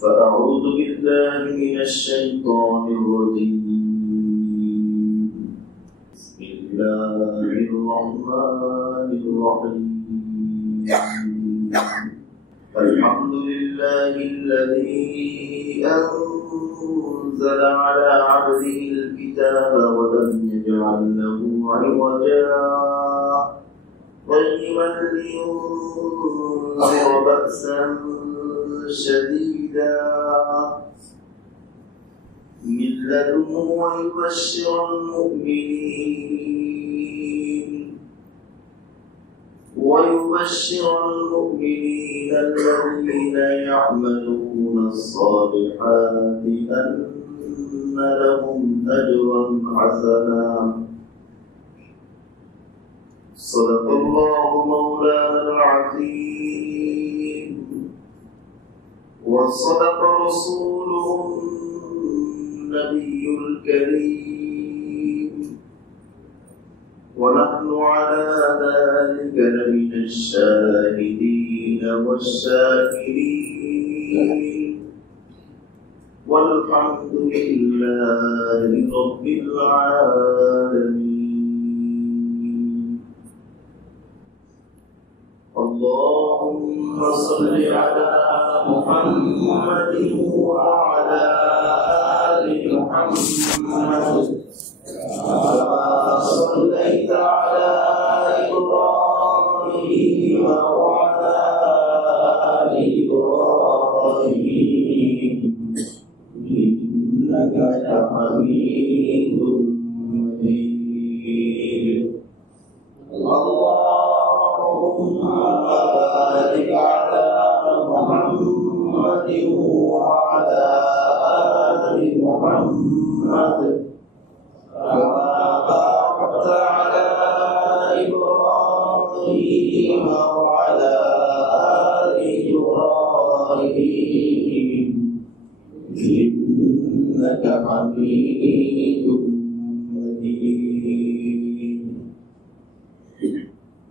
فأعوذ بالله من الشيطان الرجيم بسم الله الرحمن الرحيم الحمد لله الذي أنزل على عبده الكتاب ولم يجعل له عوجا قيما لينذر بأسا شديدا من لدنه ويبشر المؤمنين الذين يعملون الصالحات أن لهم أجرا حسنا صدق الله مولانا العظيم وصدق رسوله النبي الكريم ونحن على ذلك لمن الشاهدين والشاكرين والحمد لله رب العالمين اللهم صل على محمد وعلى آل محمد كما صليت على إبراهيم وعلى آل إبراهيم إنك حميد مجيد اللهم بارك على محمد وعلى آل محمد كما باركت على إبراهيم وعلى آل إبراهيم إنك حميد مجيد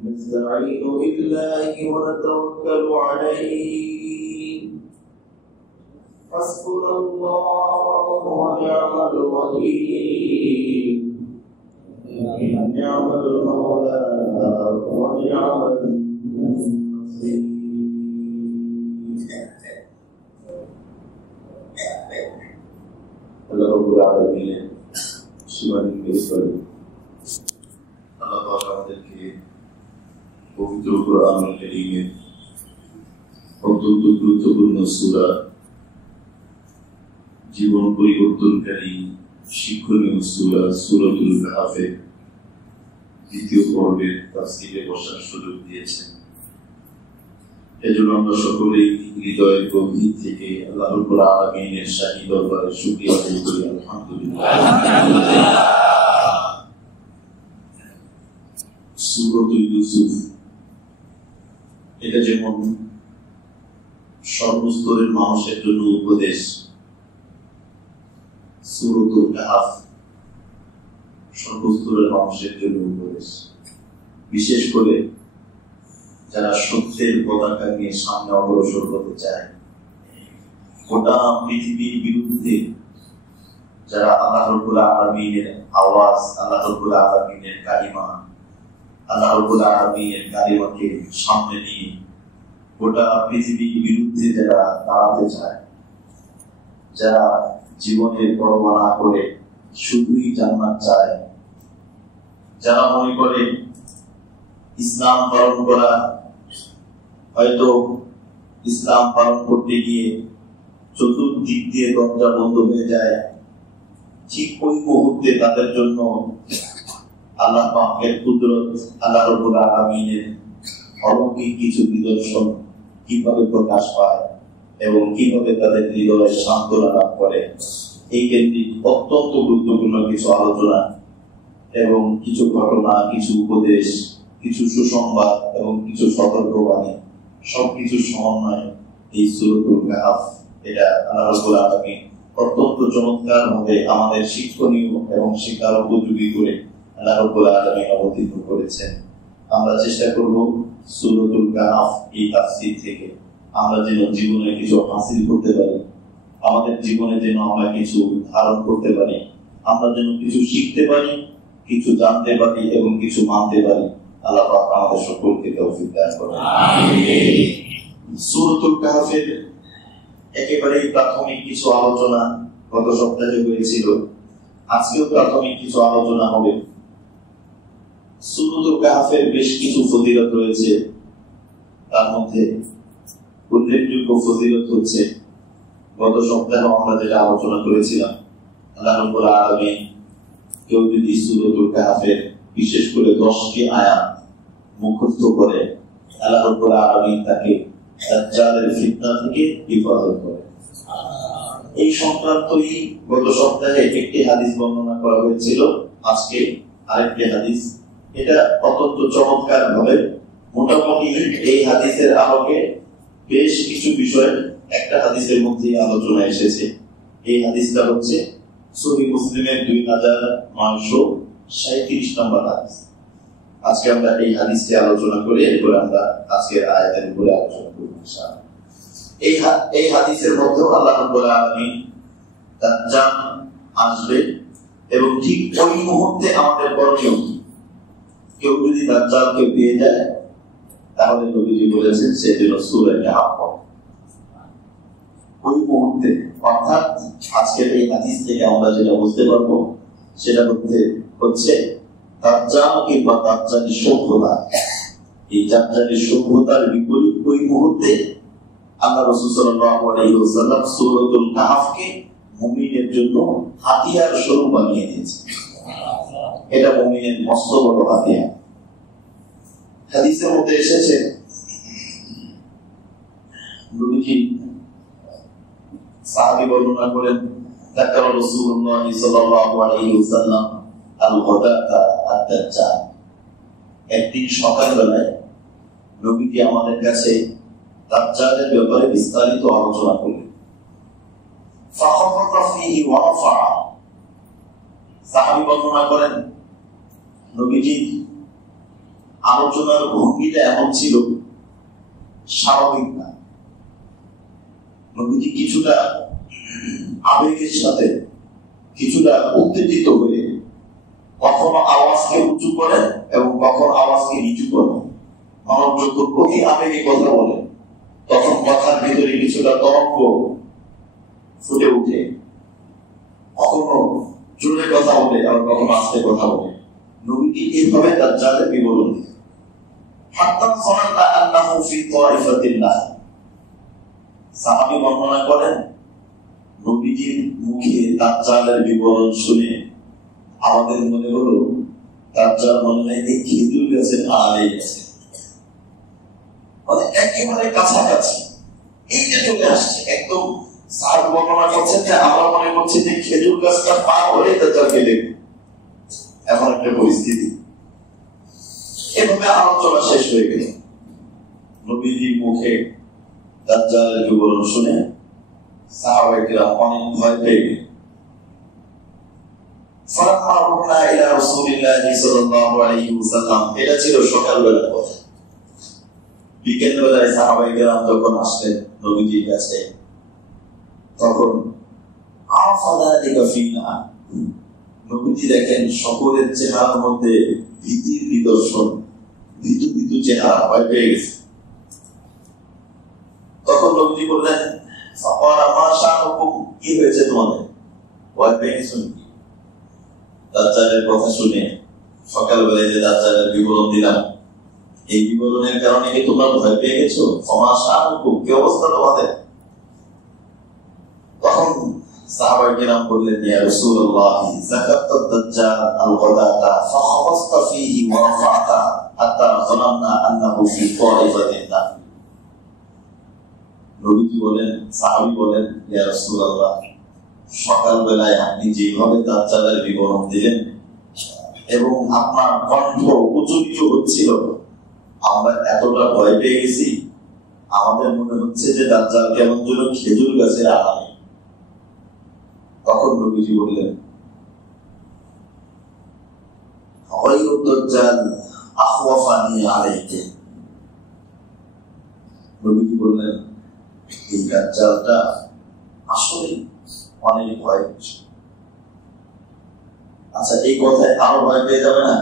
نستعين بالله ونتوكل عليه حسبنا الله ونعم الوكيل نعم المولى ونعم النصير الله رب العالمين সীমাহীন মেহেরবানি আল্লাহ পাক আমাদেরকে পবিত্র কোরআনুল কারীমের অত্যন্ত গুরুত্বপূর্ণ সূরা জীবন পরিবর্তনকারী শিক্ষণীয় সূরা সূরাতুল কাহফের দ্বিতীয় পর্বের তাফসীরে বসার সুযোগ দিয়েছেন। এজন্য আমরা সকলেই হৃদয়ের গভীর থেকে আল্লাহ রাব্বুল আলামিনের শাহী দরবারে শুকরিয়া আদায় করি। আলহামদুলিল্লাহ। সূরাতুল ইউসুফ এটা যেমন সর্বস্তরের মানুষের জন্য উপদেশ, সূরাতুল কাহফ সর্বস্তরের মানুষের জন্য উপদেশ। বিশেষ করে যারা সত্যের পতাকা নিয়ে সামনে অগ্রসর হতে চায়, গোটা পৃথিবীর বিরুদ্ধে যারা আল্লাহ রাব্বুল আলামিনের আওয়াজ, আল্লাহ রাব্বুল আলামিনের কালিমা, আল্লাহ রাব্বুল আলামিনের কালিমাকে সামনে নিয়ে গোটা পৃথিবীর বিরুদ্ধে যারা দাঁড়াতে চায়, যারা জীবনের পরোয়া না করে শুধুই জান্নাত চায়, যারা মনে করে ইসলাম পালন করা, হয়তো ইসলাম পালন করতে গিয়ে চতুর্দিক দিয়ে দরজা বন্ধ হয়ে যায়, ঠিক ওই মুহূর্তে তাদের জন্য আল্লাহ পাকের কুদরত, আল্লাহ রাব্বুল আলামিনের অলৌকিক কিছু নিদর্শন কিভাবে প্রকাশ পায় এবং কিভাবে তাদের হৃদয়ে সান্ত্বনা লাভ করে, এই কেন্দ্রিক অত্যন্ত গুরুত্বপূর্ণ কিছু আলোচনা এবং কিছু ঘটনা, কিছু উপদেশ, কিছু সুসংবাদ এবং কিছু সতর্কবাণী সবকিছু সমন্বয় এই সূরাতুল কাহফ। এটা আল্লাহ রাব্বুল আলামিন অত্যন্ত চমৎকার ভাবে আমাদের শিক্ষণীয় এবং শিক্ষার উপযোগী করে আল্লাহ রাব্বুল আলামিন অবতীর্ণ করেছেন। আমরা চেষ্টা করব সূরাতুল কাহফ এই তাফসীর থেকে আমরা যেন জীবনে কিছু হাসিল করতে পারি আমাদের জীবনে যেন আমরা কিছু ধারণ করতে পারি, আমরা যেন কিছু শিখতে পারি, কিছু জানতে পারি এবং কিছু মানতে পারি। আল্লাহ পাক আমাদের সকলকে তৌফিক দান করুন। আমিন। সূরাতুল কাহফের একেবারেই প্রাথমিক কিছু আলোচনা গত সপ্তাহে হয়েছিল, আজকেও প্রাথমিক কিছু আলোচনা হবে। সূরাতুল কাহফের বেশ কিছু ফজিলত রয়েছে, তার মধ্যে উল্লেখযোগ্য ফজিলত হচ্ছে গত সপ্তাহে আমরা যেটা আলোচনা করেছিলাম, আল্লাহ রাব্বুল আলামিন কেউ যদি সূরাতুল কাহফের বিশেষ করে 10টি আয়াত মুখস্থ করে, আল্লাহ রাব্বুল আলামিন তাকে দাজ্জালের ফিতনা থেকে হেফাজত করে। এই সংক্রান্তই গত সপ্তাহে একটি হাদিস বর্ণনা করা হয়েছিল, আজকে আরেকটি হাদিস। এটা অত্যন্ত চমৎকার ভাবে মোটামুটি এই হাদিসের আলোকে বেশ কিছু বিষয় একটা হাদিসের মধ্যে আলোচনা এসেছে। এই হাদিসটা হচ্ছে সহিহ মুসলিমের 2937 নম্বর হাদিস। আজকে আমরা এই হাদিসটি আলোচনা করে এরপর আমরা আজকের আয়াতের উপরে আলোচনা করব ইনশাআল্লাহ। এই হাদিসের মধ্যে আল্লাহ রাব্বুল আলামিন দাজ্জাল আসবে এবং ঠিক ওই মুহূর্তে আমাদের করণীয় কি। কেউ যদি দাজ্জালকে পেয়ে যায় তাহলে নবীজি বলেছেন সে যেন সূরা কাহফ পড়ে ওই মুহূর্তে। অর্থাৎ আজকের এই হাদিস থেকে আমরা যেটা বুঝতে পারবো সেটা হচ্ছে দাজ্জাল কিংবা দাজ্জালের সভ্যতা, এই দাজ্জালের সভ্যতার বিপরীত ওই মুহূর্তে আল্লাহ রাসূল সাল্লাল্লাহু আলাইহি ওয়াসাল্লাম সূরাতুল কাহফকে মুমিনের জন্য হাতিয়ার স্বরূপ বানিয়ে দিয়েছে। এটা মুমিনের মস্ত বড় হাতিয়ার। হাদিসের মধ্যে এসেছে নবীজি সাহাবী বর্ণনা করেন, যাকার রাসূলুল্লাহ সাল্লাল্লাহু আলাইহি ওয়াসাল্লাম আল-গাদাতা আদ-দাজ্জাল। একদিন সকালবেলায় নবীজি আমাদের কাছে দাজ্জালের ব্যাপারে বিস্তারিত আলোচনা করলেন। ফাখাফাতা ফীহি ওয়া রাফা। সাহাবী বর্ণনা করেন নবীজি আলোচনার ভঙ্গিটা এমন ছিল, স্বাভাবিক না। নবীজি কিছুটা আবেগের সাথে, কিছুটা উত্তেজিত হয়ে কখনো আওয়াজকে উঁচু করেন এবং কখনো আওয়াজকে নিচু করেন। মানব যখন অতি আবেগে কথা বলেন তখন কথার ভিতরে কিছুটা তরঙ্গ ফুটে উঠে, কখনো জোরে কথা বলে আবার কখনো আস্তে কথা বলে। নবীজি এইভাবে দাজ্জালের বিবরণ দিলেন। হাত্তা যান্না আন্নাহু ফি তাইফাতিল্লাহ। সাহাবী বর্ণনা করেন নবীজির মুখে দাজ্জালের বিবরণ শুনে আমাদের মনে হলো দাজ্জাল মনে হয় এই খেজুর গাছের আড়ালে গেছে, মানে একেবারে কাছাকাছি এই যে চলে আসছে একদম। সাহাবী বর্ণনা করছেন যে আমরা মনে করছি যে খেজুর গাছটা পার হলে দাজ্জালকে দেখব, এমন একটা পরিস্থিতি। এভাবে আলোচনা শেষ হয়ে গেল। নবীজির মুখে দাজ্জালের বিবরণ শুনে সাহাবায়ে কিরাম অনেক ভয় পেয়ে গেলেন। ফালাম্মা রুহনা ইলা রাসূলিল্লাহি সাল্লাল্লাহু আলাইহি ওয়াসাল্লাম। এটা ছিল সকালবেলার কথা। বিকেল বেলায় সাহাবায়ে কিরাম যখন আসলেন নবীজির কাছে, তখন আফাদালিকা ফিনা, নবীজি দেখেন সকলের চেহারার মধ্যে ভীতির নিদর্শন, ভীতু ভীতু চেহারা, ভয় পেয়ে গেছে। তখন নবীজি বললেন, ফাকালা মা শানুকুম, কি হয়েছে তোমাদের, ভয় পেয়ে গেছো নাকি? দাজ্জালের কথা শুনে সকালবেলায় যে দাজ্জালের বিবরণ দিলাম, এই বিবরণের কারণে কি তোমরা ভয় পেয়ে গেছো? মা শানুকুম, কি অবস্থা তোমাদের? তখন সাহাবায়ে কিরাম বললেন, ইয়া রাসূলুল্লাহ, যাকারতা দাজ্জাল আল-গাদাতা ফাখাফাসতা ফীহি ওয়া রাফা'তা হাত্তা যান্না আন্নাহু ফী তাইফাতিল্লাহ। নবীজি বলেন, সাহাবী বলেন, ইয়া রাসূলুল্লাহ, সকালবেলায় আপনি যেভাবে দাজ্জালের বিবরণ দিলেন এবং আপনার কণ্ঠ উঁচু নিচু হচ্ছিল, আমরা এতটা ভয় পেয়ে গেছি, আমাদের মনে হচ্ছে যে দাজ্জাল কেমন যেন খেজুর গাছের আড়ালে। তখন নবীজি বললেন, গায়রুদ দাজ্জাল আখওয়াফানি আলাইকা। নবীজি বললেন, এই দাজ্জালটা আসল আসলে অনেক ভয়। আচ্ছা, এই কথায় আরো ভয় পেয়ে যাবে না?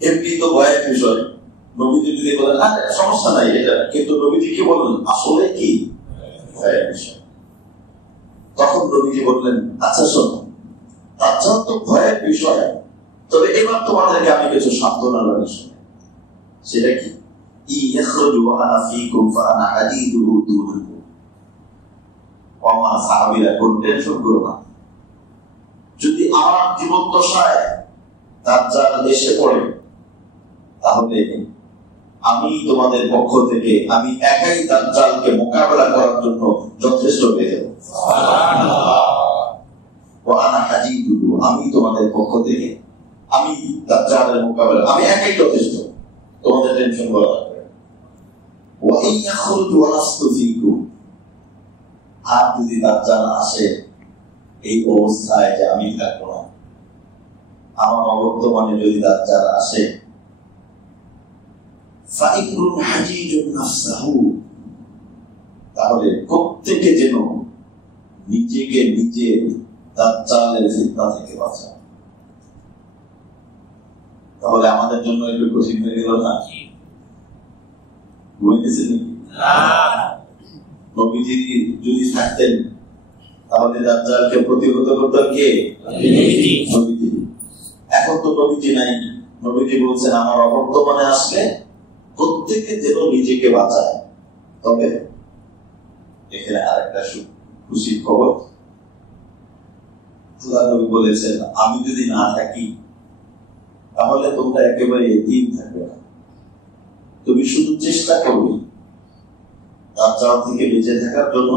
এমনি তো ভয়ের বিষয়। নবীজি যদি বলেন না সমস্যা নাই এটা, কিন্তু নবীজি কি বললেন আসলে কি ভয়ের বিষয়। তখন নবীজি বললেন আচ্ছা শোনো, আচ্ছা তো ভয়ের বিষয়, তবে এবার তোমাদেরকে আমি কিছু সান্ত্বনা লাগে শুনে। সেটা কি? সাহাবীরা কোন টেনশন করো না, যদি আমার জীবদ্দশায় দাজ্জাল এসে পড়ে তাহলে আমি তোমাদের পক্ষ থেকে আমি একাই দাজ্জালকে মোকাবেলা করার জন্য যথেষ্ট হয়ে যাব। আমি তোমাদের পক্ষ থেকে আমি দাজ্জালের মোকাবেলা আমি একাই যথেষ্ট, তোমাদের টেনশন করা লাগবে। আর যদি দাজ্জাল আসে এই অবস্থায় যে আমি থাকবো না, আমার অবর্তমানে যদি দাজ্জাল আসে, তাহলে প্রত্যেকে যেন নিজেকে নিজে দাজ্জালের ফিতনা থেকে বাঁচায়। তাহলে আমাদের জন্য একটু কঠিন হয়ে গেল না? বুঝতেছেন নাকি? নবীজি যদি থাকতেন তাহলে দাজ্জালকে প্রতিহত করতেন কে? নবীজি। এখন তো নবীজি নাই, নবীজি বলছেন আমার অবর্তমানে আসলে প্রত্যেকে যেন নিজেকে বাঁচায়। তবে এখানে আরেকটা খুশির খবর, আল্লাহ নবী বলেছেন আমি যদি না থাকি তাহলে তোমরা একেবারে এতিম থাকবে না, তুমি শুধু চেষ্টা করবে দাজ্জাল থেকে বেঁচে থাকার জন্য,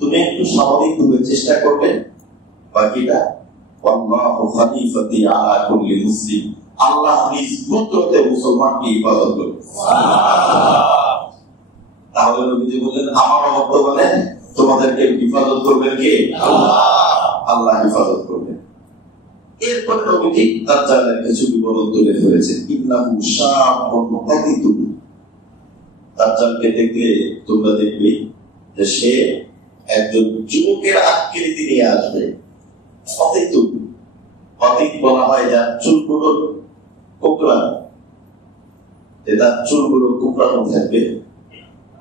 তুমি একটু স্বাভাবিকভাবে চেষ্টা করবে, বাকিটা আল্লাহু খলিফাতি আলা কুল্লি মুসলিম, আল্লাহ নিজ কুদরতে মুসলমানকে ইবাদত করবে। তাহলে নবীজি বললেন আমার বর্তমানে তোমাদেরকে ইবাদত করবেন কে? আল্লাহ। আল্লাহ ইবাদত করবেন। এরপর নবীজি দাজ্জালের কিছু বিবরণ তুলে ধরেছেন। ইন্নাহু শাআবুন কাদিদুন, দাজ্জালকে দেখলে তোমরা দেখবে যে সে একজন যুবকের আকৃতি নিয়ে আসবে। কাদিদুন, কাদিদ বলা হয় যার চুলগুলো কোকড়ানো, তার চুলগুলো কোকড়ানো থাকবে।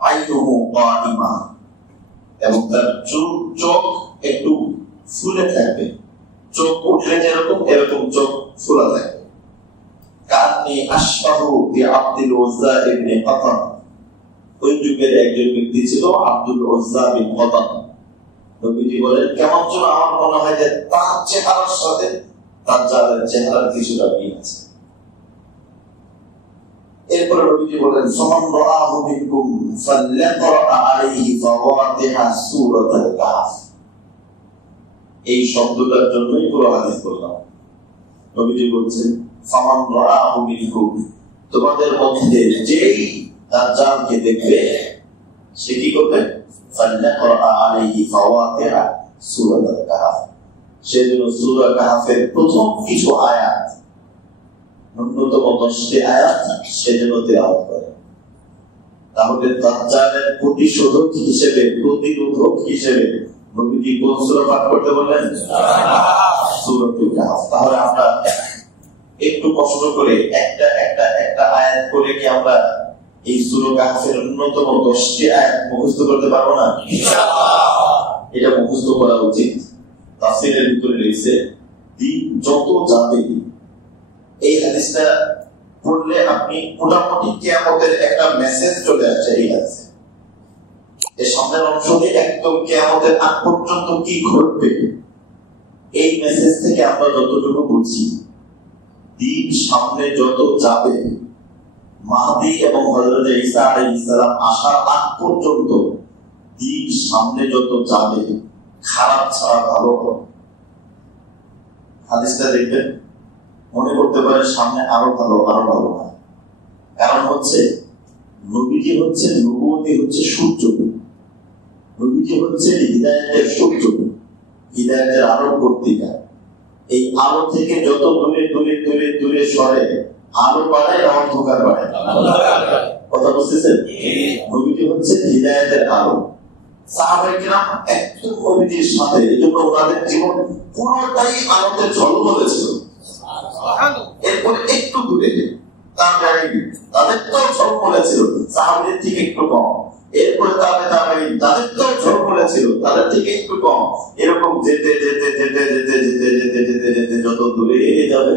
আইনুহু কাইমা, এবং তার চোখ একটু ফুলে থাকবে, চোখ উঠলে যেরকম এরকম চোখ ফুলা থাকবে। কান্নি আশবাহু বিআব্দুল উজ্জা ইবনে কাতান, ওই যুগের একজন ব্যক্তি ছিল আব্দুল উজ্জা বিন কাতান। নবীজি বলেন কেমন যেন আমার মনে হয় যে তার চেহারার সাথে দাজ্জালের চেহারার কিছুটা মিল আছে। এরপরে নবীজি বলেন ফামান রাআহু মিনকুম ফালইকরা আলাইহি ফাওয়াতিহা সূরাতুল কাহফ। এই শব্দটার জন্যই পুরো হাদিস বললাম। নবীজি বলছেন ফামান রাআহু মিনকুম, তোমাদের মধ্যে যেই দাজ্জালকে দেখবে সে কি করবে? ফালইকরা আলাইহি ফাওয়াতিহা সূরাতুল কাহফ, সে যেন সূরা কাহফের প্রথম কিছু আয়াত, ন্যূনতম 10টি আয়াত সে যেন তেলাওয়াত করে। তাহলে দাজ্জালের প্রতিরোধক হিসেবে নবীজি কোন সূরা পাঠ করতে বললেন? সূরাতুল কাহফ। তাহলে আমরা একটু কষ্ট করে একটা আয়াত করে কি আমরা এই সূরা কাহফের ন্যূনতম 10টি আয়াত মুখস্থ করতে পারবো না? ইনশাআল্লাহ। এটা মুখস্থ করা উচিত। তাফসীরের ভিতরে লিখছে দিন যত যাবে, এই হাদিসটা পড়লে আপনি মোটামুটি কিয়ামতের একটা মেসেজ চলে আসছে এই হাদিসে। এই সামনের অংশ দিয়ে একদম কিয়ামতের আগ পর্যন্ত কি ঘটবে এই মেসেজ থেকে আমরা যতটুকু বুঝি, দিন সামনে যত যাবে, মাহদী এবং হযরত ঈসা আলাইহিস সালাম আসার আগ পর্যন্ত দিন সামনে যত যাবে খারাপ ছাড়া ভালো হবে। হাদিসটা দেখবেন মনে করতে পারে সামনে আরো ভালো না। কারণ হচ্ছে নবীজি হচ্ছে নবুয়তি হচ্ছে সূর্য, নবীজি হচ্ছে হিদায়াতের সূর্য, হিদায়াতের আলোর পত্রিকা। এই আলো থেকে যত দূরে সরে আলো বাড়ে অন্ধকার বাড়ে। কথা বুঝতেছেন? নবীজি হচ্ছে হিদায়াতের আলো, সাহাবায়ে কিরাম একটু নবীজির সাথে, এজন্য ওনাদের জীবন পুরোটাই আনন্দের ঝলমলে ছিল। এরপরে একটু দূরে তাদের তো ঝলমলে ছিল, সাহাবাদের থেকে একটু কম। এরপরে তাদের তো ঝলমলে ছিল, তাদের থেকে একটু কম। এরকম যেতে যেতে যেতে যেতে যেতে যেতে যেতে যেতে যত দূরে যাবে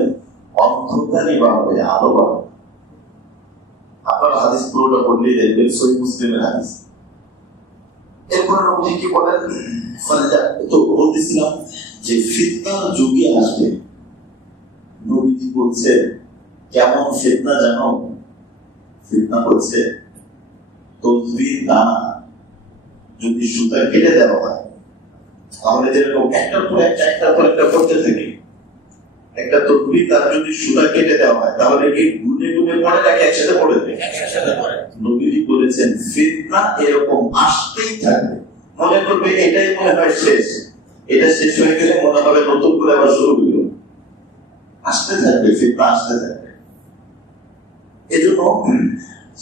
অন্ধকারই বাড়বে, আলো বাড়বে। আপনারা হাদিস পুরোটা পড়লেই দেখবেন, সহিহ মুসলিমের হাদিস। এরপরে নবী কি বলেন, তো বলতেছিলাম যে ফিতনার যুগে আসবে। নবীজি বলছে কেমন ফিতনা জানো? ফিতনা বলছে তসবির দানা যদি সুতা কেটে দেওয়া হয়, তাহলে যেরকম একটার পর একটা পড়তে থাকে, একটা তসবির তার যদি সুতা কেটে দেওয়া হয় তাহলে কি গুনে গুনে পড়ে নাকি একসাথে পড়ে? নবীজি বলেছেন ফিতনা এরকম আসতেই থাকবে। মনে করবে এটাই মনে হয় শেষ, এটা শেষ হয়ে গেলে মনে হবে নতুন করে আবার শুরু হইল। আসতে থাকবে, ফিতনা আসতে থাকবে। এজন্য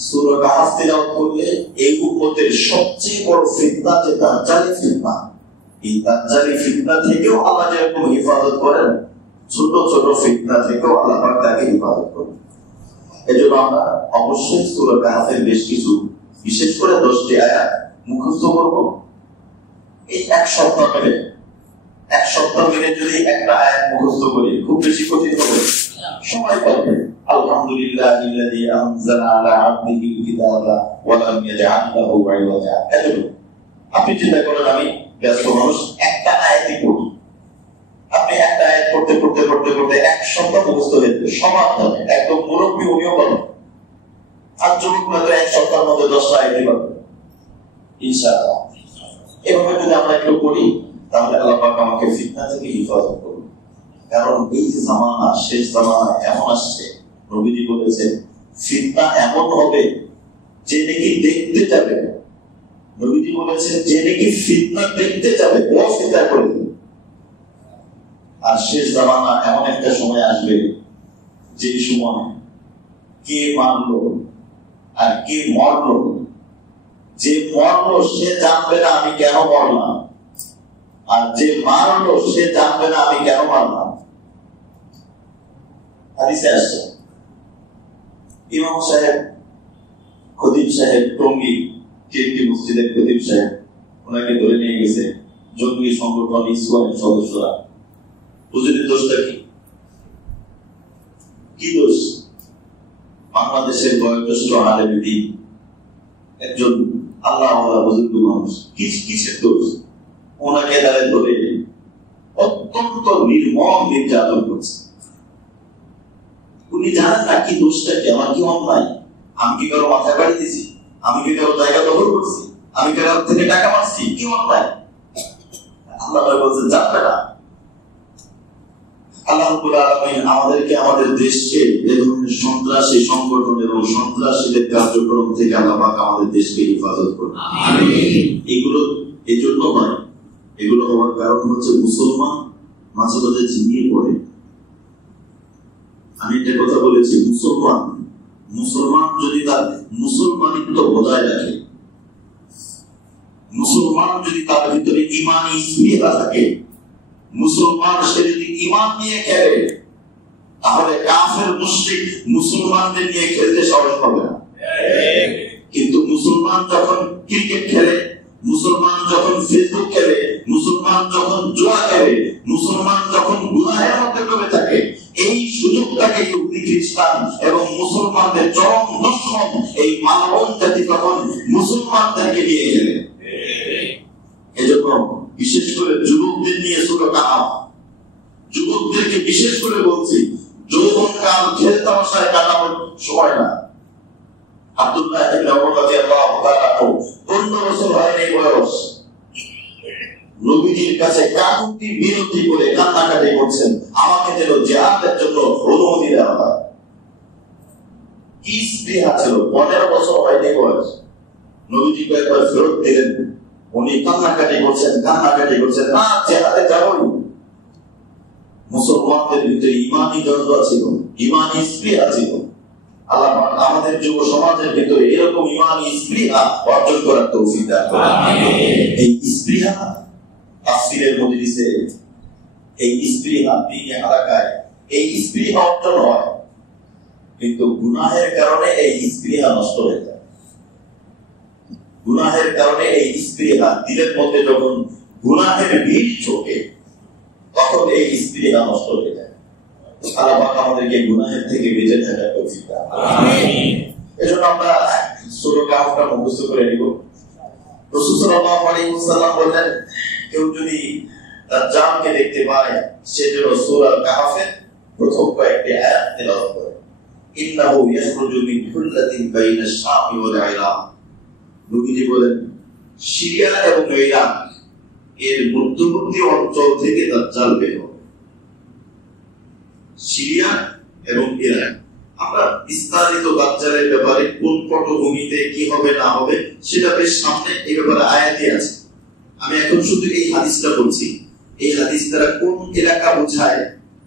সূরা কাহফ তিলাওয়াত করলে এই উম্মতের সবচেয়ে বড় ফিতনা যে দাজ্জালি ফিতনা, এই দাজ্জালি ফিতনা থেকেও আল্লাহ যেরকম হেফাজত করেন, ছোট ছোট ফিতনা থেকেও আল্লাহ পাক তাকে হেফাজত করেন। এজন্য আমরা অবশ্যই সূরা কাহফের বেশ কিছু, বিশেষ করে 10টি আয়াত মুখস্থ করব। এই এক সপ্তাহ মিলে যদি একটা আয়াত মুখস্থ করি, খুব বেশি কঠিন হবে, সময় পাবে। আলহামদুলিল্লাহিল্লাযী আনজালা আলা আবদিহিল কিতাবা ওয়া লাম ইয়াজআল লাহু ইওয়াজা। আপনি চিন্তা করেন, আমি ব্যস্ত মানুষ, একটা আয়াতই পড়ি, আপনি একটা আয়াত পড়তে পড়তে পড়তে পড়তে এক সপ্তাহ মুখস্থ হয়ে যাবে, সমাধানে একদম মুরব্বী উনিও পাবেন। আর যুবকরা তো এক সপ্তাহের মধ্যে 10টা আয়াতই পাবে ইনশাআল্লাহ। এভাবে যদি আমরা একটু করি, তাহলে আল্লাহ পাক আমাকে ফিতনা থেকে হেফাজত করবে। কারণ এই যে জামানা, শেষ জামানা এমন আসছে, নবীজি বলেছেন ফিতনা এমন হবে যে নাকি দেখতে যাবে, নবীজি বলেছেন যে নাকি ফিতনা দেখতে যাবে ও ফিতনা করে দেবে। আর শেষ জামানা এমন একটা সময় আসবে যে সময় কে মারলো আর কে মরলো, যে মরলো সে জানবে না আমি কেন মরলাম, আর যে মারলো সে জানবে না আমি কেন মারলাম। হাদিসে আসছে ইমাম সাহেব, খতিব সাহেব, টঙ্গী কেন্দ্রীয় মসজিদের খতিব সাহেব, ওনাকে ধরে নিয়ে গেছে জঙ্গি সংগঠন ইসলামের সদস্যরা। বুঝলেন দোষটা কি দোষ? বাংলাদেশের বয়োজ্যেষ্ঠ আলেম দ্বীন, একজন আল্লাহ বুজুর্গ মানুষ, কিসের দোষ? ওনাকে তারা ধরে অত্যন্ত নির্মম নির্যাতন করছে। উনি জানেন না কি দোষটা কি, আমার কি অন্যায়, আমি কি কারো মাথায় বাড়ি দিছি, আমি কি কারো জায়গা দখল করছি, আমি কারো থেকে টাকা মারছি, কি অন্যায়? আল্লাহ বলছেন জানবে না। আল্লাহ রাব্বুল আলামিন আমাদেরকে, আমাদের দেশকে এ ধরনের সন্ত্রাসী সংগঠন এবং সন্ত্রাসীদের কার্যক্রম থেকে আল্লাহ পাক আমাদের দেশকে হেফাজত করুন। আমিন। এগুলো এই জন্য নয়, এগুলো হওয়ার কারণ হচ্ছে মুসলমান মাঝে মাঝে ঝিমিয়ে পড়ে। আমি একটা কথা বলেছি, মুসলমান যদি তার মুসলমানিত্ব বজায় রাখে, মুসলমান যদি তার ভিতরে ঈমানী স্পৃহা থাকে, মুসলমান সে যদি ঈমান নিয়ে খেলে, তাহলে কাফের মুশরিক মুসলমানদের নিয়ে খেলতে সাহস পাবে না। কিন্তু মুসলমান যখন ক্রিকেট খেলে, মুসলমান যখন ফেসবুক খেলে, মুসলমান যখন জুয়া খেলে, মুসলমান যখন গুনাহের মধ্যে ডুবে থাকে, এই সুযোগটাকে ইহুদি খ্রিস্টান এবং মুসলমানদের চরম দুশমন এই মানবন জাতি তখন মুসলমানদেরকে নিয়ে খেলে। এজন্য বিশেষ করে যুবকদের নিয়ে সূরা কাহফ, যুবকদেরকে বিশেষ করে বলছি, যৌবনকাল খেল তামাশায় কাটানোর সময় না। আব্দুল্লাহ ইবনে ওমর রাদিয়াল্লাহু তাআলা 15 বছর হয়নি বয়স, নবীজির কাছে কাকুতি বিনতি করে কান্নাকাটি করছেন, আমাকে যেন জিহাদের জন্য অনুমতি দেওয়া হয়। কি স্পৃহা ছিল! 15 বছর হয়নি বয়স, নবীজি একবার ফেরত দিলেন, উনি কান্নাকাটি করছেন, না জিহাদে যাবই। মুসলমানদের ভিতরে ঈমানী জজবা ছিল, ঈমানী স্পৃহা ছিল। আল্লাহ পাক আমাদের যুব সমাজের ভিতরে এরকম ঈমানী স্পৃহা অর্জন করার তৌফিক দান করুন। এই স্পৃহা তাফসীরের মজলিসে, এই স্পৃহা দিনে হালাকায় এই স্পৃহা অর্জন হয়, কিন্তু গুনাহের কারণে এই স্পৃহা নষ্ট হয়ে যায়। গুনাহের কারণে এই স্পৃহা দিলের মধ্যে যখন গুনাহের বীজ ঢোকে তখন এই স্পৃহা নষ্ট হয়ে যায়। আল্লাহ পাক আমাদেরকে গুনাহের থেকে বেঁচে থাকার তৌফিক দান করুন। এজন্য আমরা সূরা কাহফটা মুখস্থ করে নিব। রাসূল সাল্লাল্লাহু আলাইহি ওয়াসাল্লাম বলেন, কেউ যদি দাজ্জালকে দেখতে পায় সে যেন সূরা কাহফের প্রথম কয়েকটি আয়াত তেলাওয়াত করে। ইন্নাহু ইয়াখরুজু মিন হুল্লাতিন বাইনা শামি ওয়াল ইরাক। নবীজি বলেন, সিরিয়া এবং ইরাক এর মধ্যবর্তী অঞ্চল থেকে দাজ্জাল বের হবে। সিরিয়া এবং ইরাক, আমরা বিস্তারিত দাজ্জালের ব্যাপারে কোন পটভূমিতে কি হবে না হবে সেটা বেশ সামনে এই ব্যাপারে আয়াতই আছে। আমি এখন শুধু এই হাদিসটা বলছি। এই হাদিস দ্বারা কোন এলাকা বোঝায়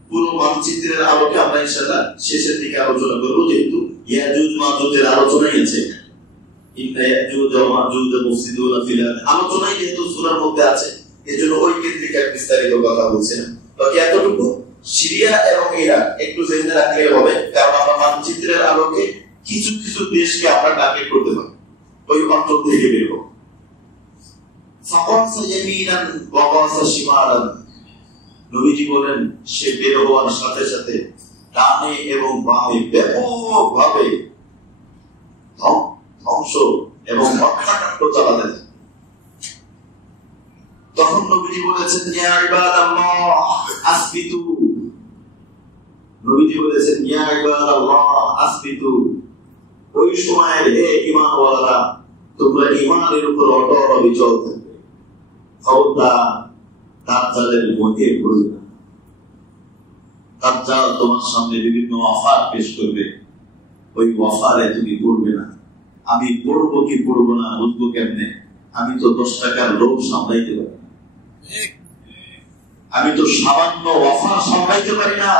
পুরো মানচিত্রের আলোকে আমরা ইনশাআল্লাহ শেষের দিকে আলোচনা করব, যেহেতু ইয়াজুজ মাজুজের আলোচনাই আছে। ইন্না ইয়াজুজ ওয়া মাজুজ মুফসিদুনা ফিল আরদ আলোচনাই যেহেতু সূরার মধ্যে আছে, এজন্য ওই কেন্দ্রিক বিস্তারিত কথা বলছি না। বাকি এতটুকু সিরিয়া এবং ইরাক একটু জেনে রাখলে হবে, কারণ আমরা মানচিত্রের আলোকে কিছু কিছু দেশকে আমরা টার্গেট করতে পারি, ওই অঞ্চল থেকে বের হবো। ফাকাসা ইয়ামিনান ওয়া কাসা শিমালান। নবীজি বলেন, সে বের হওয়ার সাথে সাথে ডানে এবং বামে ব্যাপকভাবে ধ্বংস এবং হত্যাকাণ্ড চালাতে থাকে। তখন নবীজি বলেছেন, ইয়া ইবাদাল্লাহ আসবিতু। নবীজি বলেছেন, ইয়া ইবাদাল্লাহ আসবিতু। ওই সময়ের হে ঈমানওয়ালারা, তোমরা ঈমানের উপর অটল অবিচল থাকবে। খবরদার দাজ্জালের মুখে পড়বে না। দাজ্জাল তোমার সামনে বিভিন্ন অফার পেশ করবে, ওই অফারে তুমি পড়বে না। আমি পড়বো কি পড়বো না বুঝবো কেমনে? আমি তো 10 টাকার লোভ সামলাইতে পারি না, আমি তো সামান্য অফার সামলাইতে পারি না,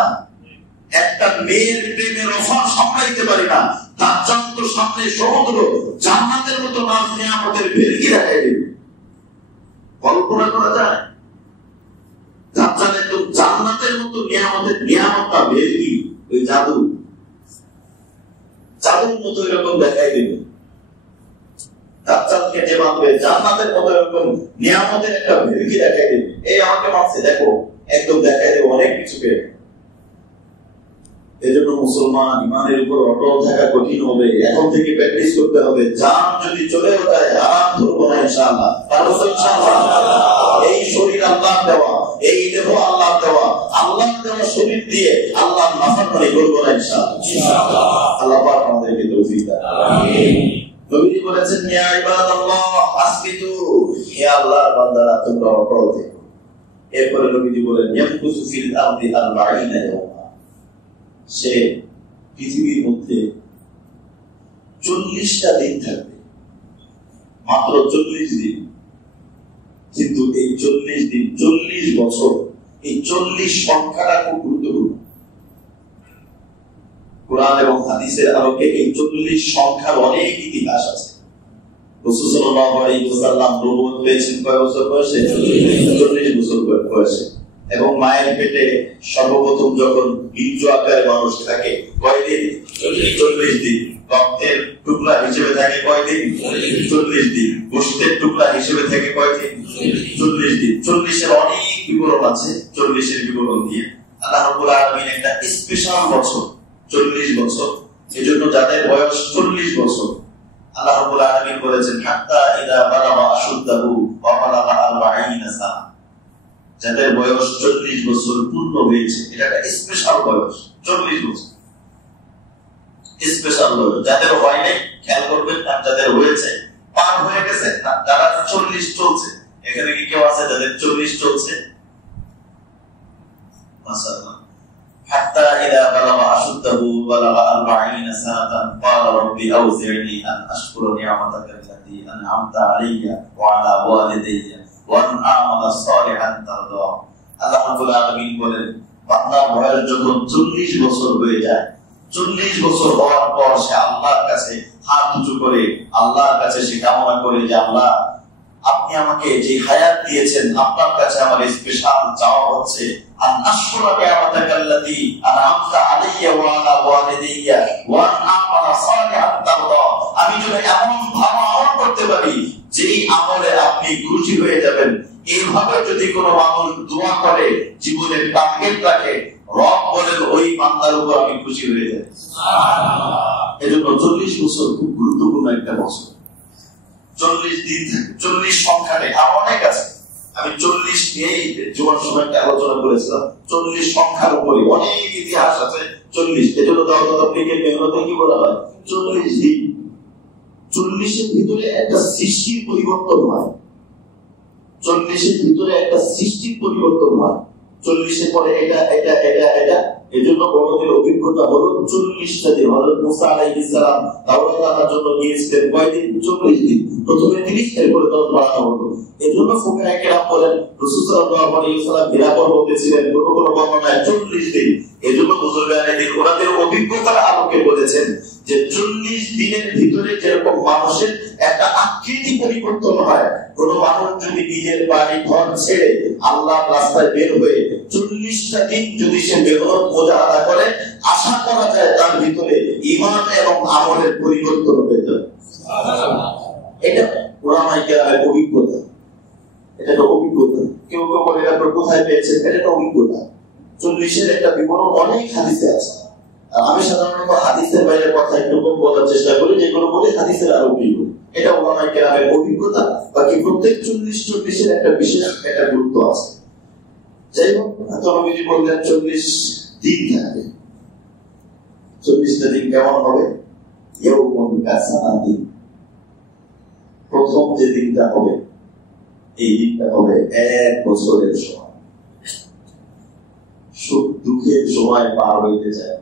একটা মেয়ের প্রেমের অফার সামলাইতে পারি না। দাজ্জাল তো সামনে সমুদ্র জান্নাতের মতো নাজ নিয়ামতের ভেলকি দেখাই দেবে, কল্পনা করা যায়? দাজ্জাল একদম জান্নাতের মতো নিয়ামতটা ভেলকি, ওই জাদুর মতো এরকম দেখাই দেবে। দাজ্জালকে যে মানবে জান্নাতের মতো এরকম নিয়ামতের একটা ভেলকি দেখাই দেবে। এই আমাকে মানছে, দেখো একদম দেখাই দেবে অনেক কিছু পেয়ে। এজন্য মুসলমান ঈমানের উপর অটল থাকা কঠিন হবে, এখন থেকে প্র্যাকটিস করতে হবে। জান যদি চলেও যায় আরাম ধরবো না ইনশাআল্লাহ। এই শরীর আল্লাহর দেওয়া, এই দেহ আল্লাহর দেওয়া, আল্লাহর দেওয়া শরীর দিয়ে আল্লাহর নাফরমানি করবো না ইনশাআল্লাহ। আল্লাহ পাক আমাদেরকে তৌফিক দান। আমিন। নবীজি বলেছেন, ইয়া ইবাদাল্লাহ আসবিতু। হে আল্লাহর বান্দারা, তোমরা অটল থেকো। এরপরে নবীজি বলেন, ইয়ামকুসু ফিল আরদি 40 ইয়াওমা। সে পৃথিবীর মধ্যে 40টা দিন থাকবে, মাত্র 40 দিন। কিন্তু এই 40 দিন, 40 বছর, এই 40 সংখ্যাটা খুব গুরুত্বপূর্ণ। কুরআন এবং হাদিসের আলোকে এই 40 সংখ্যার অনেক ইতিহাস আছে। রাসূল সাল্লাল্লাহু আলাইহি ওয়াসাল্লাম নবুয়ত পেয়েছেন কয় বছর বয়সে? 40 বছর বয়সে। এবং মায়ের পেটে সর্বপ্রথম যখন বীর্য আকারে মানুষ থাকে কয়দিন? 40 দিন। রক্তের টুকরা হিসেবে থাকে কয়দিন? 40 দিন। গোশতের টুকরা হিসেবে থাকে কয়দিন? 40 দিন। 40-এর অনেক বিবরণ আছে। 40-এর বিবরণ দিয়ে আল্লাহ রাব্বুল আলামিন একটা স্পেশাল বছর 40 বছর, এজন্য যাদের বয়স 40 বছর আল্লাহ রাব্বুল আলামিন বলেছেন, হাত্তা ইদা বালাগা আশুদ্দাহু ওয়া বালাগা 40 সানা। যাদের বয়স 40 বছর পূর্ণ হয়েছে, এটা একটা স্পেশাল বয়স। 40 বছর স্পেশাল বয়স। যাদের হয় নাই খেয়াল করবেন, আর যাদের হয়েছে পার হয়ে গেছে, যারা 40 চলছে, এখানে কি কেউ আছে যাদের 40 চলছে? মাশাআল্লাহ। হাত্তা ইদা বালাগা আশুদ্দাহু বালাগা 40 সানাতান ক্বালা রাব্বি আউযি'নি আন আশকুরা নি'মাতাকা আল্লাতী আন'আমতা আলাইয়া ওয়া আলা ওয়ালিদাইয়া ওয়া আন আ'মালা সালিহান তারদা। আল্লাহ রাব্বুল আলামিন বলেন, বান্দার বয়স যখন 40 বছর হয়ে যায় 40 বছর হওয়ার পর সে আল্লাহর কাছে হাত উঁচু করে আল্লাহর কাছে সে কামনা করে যে আল্লাহ, আপনি আমাকে যে হায়াত দিয়েছেন, আপনার কাছে আমার স্পেশাল চাওয়া হচ্ছে আন আশকুরা নি'মাতাকাল্লাতী আন'আমতা আলাইয়া ওয়া আলা ওয়ালিদাইয়া ওয়া আন আ'মালা সালিহান তারদা। আমি যেন এমন ভালো আমল করতে পারি যেই আমলে আপনি খুশি হয়ে যাবেন। এইভাবে যদি কোনো মানুষ দোয়া করে, জীবনের টার্গেট রাখে, রব বলেন ওই বান্দার উপর আমি খুশি হয়ে যাই। সুবহানাল্লাহ। এজন্য 40 বছর খুব গুরুত্বপূর্ণ একটা বছর। 40 দিন, 40 সংখ্যা নেই, আর অনেক আছে। আমি 40 নিয়েই জীবন সময়টা আলোচনা করেছিলাম। 40 সংখ্যার উপরে অনেক ইতিহাস আছে। 40 এজন্য দাওয়াতের মেহনতে কি বলা হয়? 40 দিন। 40-এর ভিতরে একটা সৃষ্টির পরিবর্তন হয়। 40-এর ভিতরে একটা সৃষ্টির পরিবর্তন হয়। 40-এর পরে এটা এটা এটা এটা। এজন্য বড়দের অভিজ্ঞতা হলো 40টা দিন। হযরত মুসা আলাইহিস সালাম তাওরাত আনার জন্য গিয়েছিলেন কয়দিন? 40 দিন। প্রথমে 30, এরপরে 10 বাড়ানো হলো। এজন্য ফুকাহায়ে কেরাম বলেন রাসূল সাল্লাল্লাহু আলাইহি ওয়াসাল্লাম হীরা পর্বতে ছিলেন কোন কোন বর্ণনায় 40 দিন। এজন্য বুজুর্গানে দিন ওনাদের অভিজ্ঞতার আলোকে বলেছেন যে 40 দিনের ভিতরে যেরকম মানুষের একটা আকৃতি পরিবর্তন হয়, কোন মানুষ যদি নিজের বাড়ি ঘর ছেড়ে আল্লাহর রাস্তায় বের হয়ে 40টা দিন যদি সে মেহনত মুজাহাদা করে, আশা করা যায় তার ভিতরে ঈমান এবং আমলের পরিবর্তন হয়ে যাবে। সুবহানাল্লাহ। এটা উলামায়ে কেরামের অভিজ্ঞতা। এটা তো অভিজ্ঞতা। কেউ কেউ বলে এটা কোথায় পেয়েছেন? এটা তো অভিজ্ঞতা। 40-এর একটা বিবরণ অনেক হাদিসে আছে। আমি সাধারণত হাদিসের বাইরে কথা একটু কম বলার চেষ্টা করি, যেগুলো বলে হাদিসের আরো বিবরণ। এটা উলামায়ে কেরামের অভিজ্ঞতা। বাকি প্রত্যেক 40-40-এর একটা বিশেষ একটা গুরুত্ব আছে। যাই হোক, নবীজি বললেন 40 দিন থাকবে। 40টা দিন কেমন হবে? ইয়াউমুন কাসানাতিন। প্রথম যে দিনটা হবে, এই দিনটা হবে 1 বছরের সময়। সুখ দুঃখের সময় পার হইতে যায়,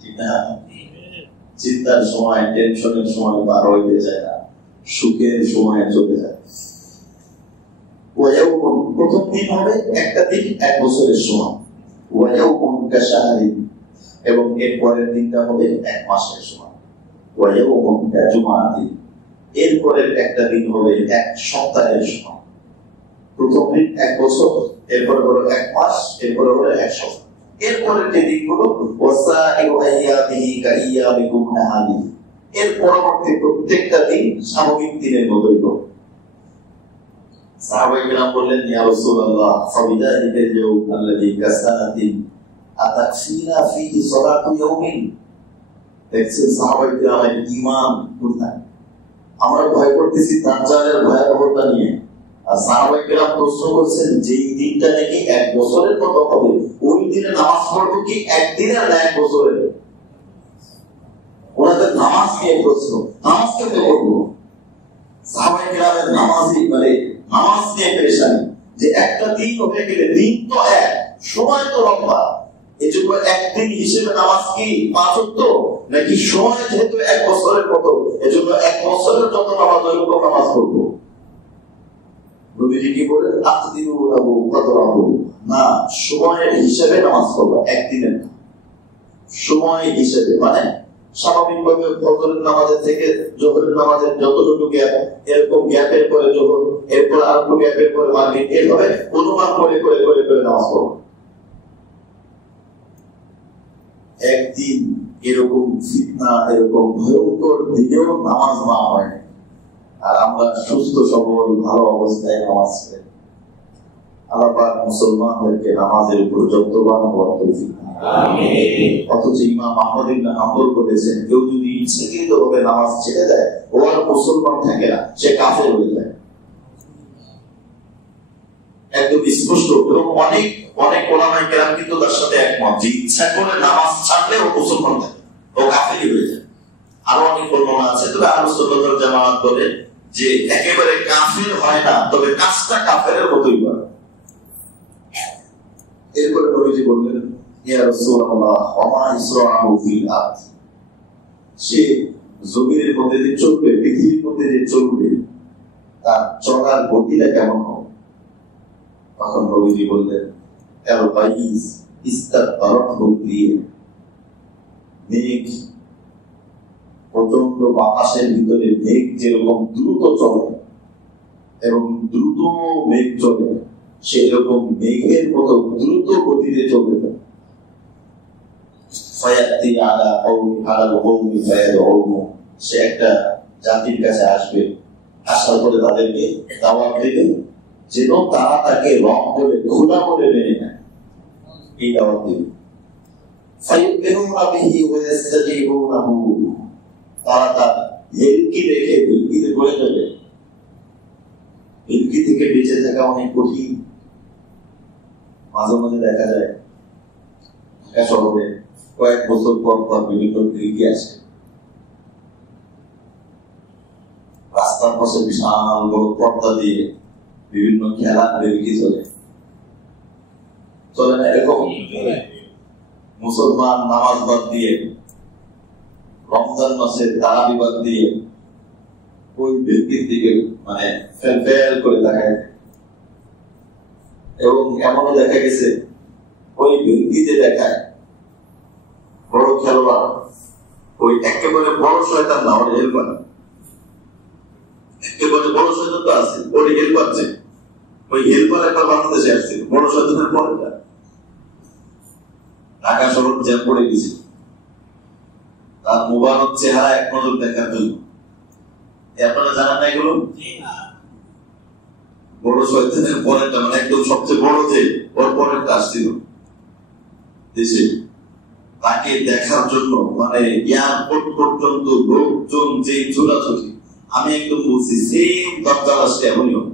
ঠিক না? চিন্তার সময়, টেনশনের সময় পার হইতে যায় না, সুখের সময় চলে যায়। প্রথম দিন হবে একটা দিন 1 বছরের সময়। ওয়ায়াউমুন কাশাহরিন। এবং এর পরের দিনটা হবে 1 মাসের সময়। ওয়ায়াউমুন কাজুমাতিন। এরপরের একটা দিন হবে 1 সপ্তাহের সময়। প্রথম দিন 1 বছর, এরপরে হলো 1 মাস, এরপরে হলো 1 সপ্তাহ। এরপরে যে দিনগুলো ওয়াসাইউ আইয়ামিহি কাইয়ামিকুম নাহাদি। এর পরবর্তী প্রত্যেকটা দিন স্বাভাবিক দিনের মতোই হবে। সাহাবায়ে কেরাম বললেন, ইয়া রাসূলুল্লাহ, ফাবিদালিকাল ইয়াউম আল্লাযী কাসানাতিন আতাকফিনা ফীহি সালাতু ইয়াউমিন। দেখছেন সাহাবায়ে কেরামের ঈমান কোথায়? আমরা ভয় করতেছি দাজ্জালের ভয়াবহতা নিয়ে, আর সাহাবায়ে কেরাম প্রশ্ন করছেন যে দিনটা নাকি 1 বছরের মতো হবে, ওই দিনে নামাজ পড়ব কি 1 দিনের না 1 বছরের? ওনাদের নামাজ নিয়ে প্রশ্ন, নামাজ কেমনে পড়বো? সাহাবায়ে কেরামের নামাজই নামাজ নিয়ে পেরেশানি, যে একটা দিন হয়ে গেলে, দিন তো এক, সময় তো লম্বা, এজন্য একদিন হিসেবে নামাজ কি 5 ওয়াক্ত নাকি সময় যেহেতু 1 বছরের মতো, এজন্য 1 বছরের যত নামাজ ওরকম নামাজ পড়বো। নবীজি কি বলেন? আতদিরু লাহু কদরাহু। না, সময়ের হিসেবে নামাজ পড়বো, একদিনের না, সময় হিসেবে। মানে স্বাভাবিকভাবে ফজরের নামাজের থেকে জোহরের নামাজের যতটুকু গ্যাপ, এরকম গ্যাপের পরে জোহর, এরপর আর একটু গ্যাপের পরে মাগরিব, এইভাবে অনুমান করে করে করে করে নামাজ পড়বো। একদিন এরকম ফিতনা, এরকম ভয়ঙ্কর দিনেও নামাজ না হয়, আর আমরা সুস্থ সবল ভালো অবস্থায় নামাজ পড়ি। আল্লাহ পাক মুসলমানদেরকে নামাজের উপর যত্নবান হওয়ার তৌফিক দান করুন। আমিন। অথচ ইমাম আহমদ ইবনে হাম্বল বলেছেন, কেউ যদি ইচ্ছাকৃতভাবে নামাজ ছেড়ে দেয়, ও আর মুসলমান থাকে না, সে কাফের হয়ে যায়। একদম স্পষ্ট। এবং অনেক অনেক ওলামায়ে কেরাম কিন্তু তার সাথে একমত যে ইচ্ছা করে নামাজ ছাড়লে ও মুসলমান থাকে, ও কাফেরই হয়ে যায়। আরো অনেক বর্ণনা আছে, তবে আহলে সুন্নাত ওয়াল জামাত বলে যে একেবারে কাফের হয় না, তবে কাজটা কাফেরের মতোই করে। এরপরে নবীজি বললেন, ইয়া রাসূলুল্লাহ, ওয়া মা ইসরাহু ফিল আরদ। সে জমিনের মধ্যে যে চলবে, পৃথিবীর মধ্যে যে চলবে, তার চলার গতিটা কেমন হবে? তখন নবীজি বললেন, কাল বাইস ইস্তাতরাহু দিয়ে, মেঘ, প্রচন্ড বাতাসের ভিতরে মেঘ যেরকম দ্রুত চলে এবং দ্রুত মেঘ চলে, সেরকম মেঘের মতো দ্রুত গতিতে চলতে থাকে। সে একটা জাতির কাছে আসবে, আসার পরে তাদেরকে দাওয়াত দেবে যেন তারা তাকে রব করে খোদা করে মেনে নেয়। এই দাওয়াত দেবে। তারা তার ভেলকি দেখে ভেলকিতে পড়ে যাবে। ভেলকি থেকে বেঁচে থাকা অনেক কঠিন। মাঝে মাঝে দেখা যায় ঢাকা শহরে কয়েক বছর পর পর বিভিন্ন ভেলকি আসে। রাস্তার পাশে বিশাল বড় পর্দা দিয়ে বিভিন্ন খেলার ভেলকি চলে না এরকম? মুসলমান নামাজ বাদ দিয়ে, রমজান মাসে তারাবি বাদ দিয়ে ওই ভেলকির দিকে মানে ফেল করে দেখায়। এবং এমনও দেখা গেছে ওই ভেলকিতে দেখায় বড় খেলোয়াড়, ওই একেবারে বড় শয়তান না, ওর হেল্পার, একেবারে বড় শয়তান তো আছে, ওর হেল্পার যে ওই হেল্পার একবার বাংলাদেশে আসছিল, বড় শয়তানের পরেটা ঢাকা শহর জ্যাম পড়ে গেছিল তার মুবারক চেহারা এক নজর দেখার জন্য। আপনারা জানেন না এগুলো? বড় শয়তানের পরেরটা মানে একদম সবচেয়ে বড় যে ওর পরেরটা আসছিল দেশে, তাকে দেখার জন্য মানে এয়ারপোর্ট পর্যন্ত লোকজন যে ছোটাছুটি, আমি একদম বলছি সেম দরকার আসছে এমনই হবে,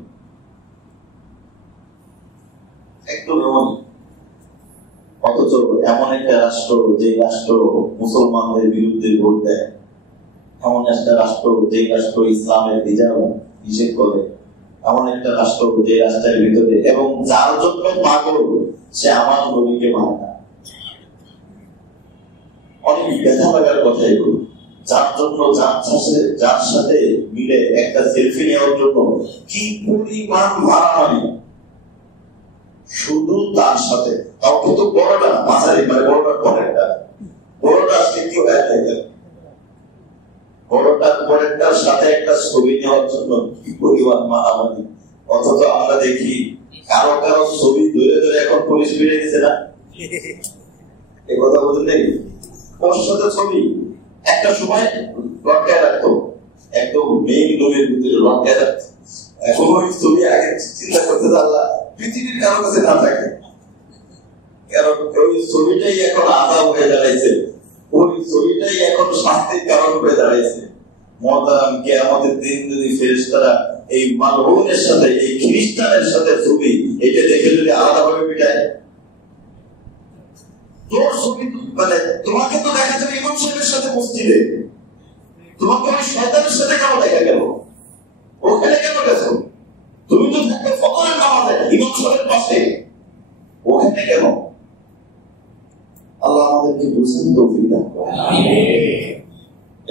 একদম এমন। অথচ এমন একটা রাষ্ট্র, যে রাষ্ট্র মুসলমানদের বিরুদ্ধে ভোট দেয়, এমন একটা রাষ্ট্র যে রাষ্ট্র ইসলামের নিষেধ করে, এমন একটা রাষ্ট্র যে রাষ্ট্রের ভিতরে এবং যার জন্য পাগল সে আমার নবীকে মানে না। অনেক ব্যথা লাগার কথা এগুলো। যার জন্য যার সাথে মিলে একটা সেলফি নেওয়ার জন্য কি পরিমাণ মারামারি, শুধু তার সাথে, তাও কিন্তু বড়টা মাঝারি মানে বড়টার পরেরটা, বড়টা আসলে কি হয়ে থাকে, বড়টার পরেরটার সাথে একটা ছবি নেওয়ার জন্য কি পরিমাণ মারামারি। অথচ আমরা দেখি কারো কারো ছবি ধরে ধরে এখন পুলিশ ফিরে গেছে না, এ কথা বলতে নেই। ওর সাথে ছবি একটা সময় লটকায় রাখতো, একদম মেইন রুমের ভিতরে লটকায় রাখতো। এখন ওই ছবি আগে চিন্তা করতে আল্লাহ পৃথিবীর কারো কাছে না থাকে, কারণ ওই ছবিটাই এখন আযাব হয়ে দাঁড়াইছে, ওই ছবিটাই এখন শাস্তির কারণ হয়ে দাঁড়াইছে। মুহতারাম, কিয়ামতের দিন যদি ফেরেশতারা এই মালউনের সাথে, এই খ্রিস্টানের সাথে ছবি এটা দেখে যদি আলাদাভাবে পিটায়, তোর ছবি মানে তোমাকে তো দেখা যাবে ইমাম সাহেবের সাথে মসজিদে, তোমাকে ওই শয়তানের সাথে কেন দেখা গেল, ওখানে কেন গেছো? তুমি তো থাকবে ফজরের নামাজে ইমাম সাহেবের পাশে, ওখানে কেন? আল্লাহ আমাদেরকে বুঝেন তৌফিক দান করুন। আমিন।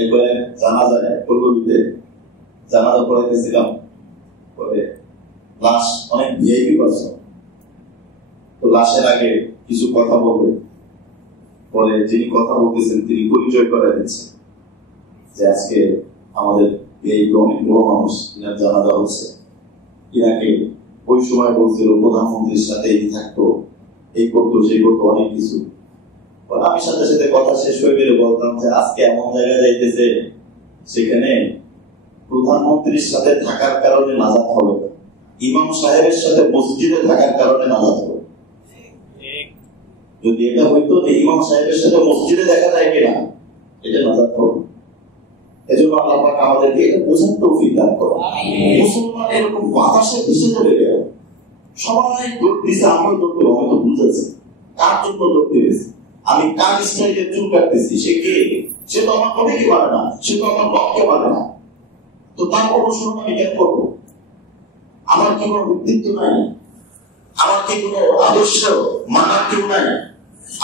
এবারে জানাজায় পূর্ববীতে জানাজা পড়াইতেছিলাম, পরে লাশ অনেক ভিআইপি পারসন, তো লাশের আগে কিছু কথা বলবে, পরে যিনি কথা বলতেছেন তিনি পরিচয় করে দিচ্ছেন যে আজকে আমাদের এই অনেক বড় মানুষ, ইনার জানাজা হচ্ছে, ইনাকে ওই সময় বলছিল প্রধানমন্ত্রীর সাথে এই থাকতো, এই করতো, সেই করতো, অনেক কিছু। আমি সাথে সাথে কথা শেষ হয়ে গেলে বলতাম যে আজকে এমন জায়গায় যাইতেছে সেখানে প্রধানমন্ত্রীর সাথে থাকার কারণে নাজাত হবে, ইমাম সাহেবের সাথে মসজিদে থাকার কারণে নাজাত হবে। যদি এটা হইতো যে ইমাম সাহেবের সাথে মসজিদে দেখা যায় কিনা, এটা নাজাত হবে। এজন্য আল্লাহ পাক আমাদেরকে এটা বোঝার তৌফিক দান করুন। মুসলমান এরকম বাতাসে ভেসে চলে গেল, সবাই দৌড় দিছে, আমিও দৌড় দেবো, আমি তো বুঝেছি কার জন্য দৌড়তে গেছি, আমি কার স্টাইলে চুল কাটতেছি, সে কে? সে তো আমার নবীকে মানে না, সে তো আমার রবকে মানে না, তো তার অনুসরণ আমি কেন করবো? আমার কি কোনো ব্যক্তিত্ব নাই? আমার কি কোনো আদর্শ মানার কেউ নাই?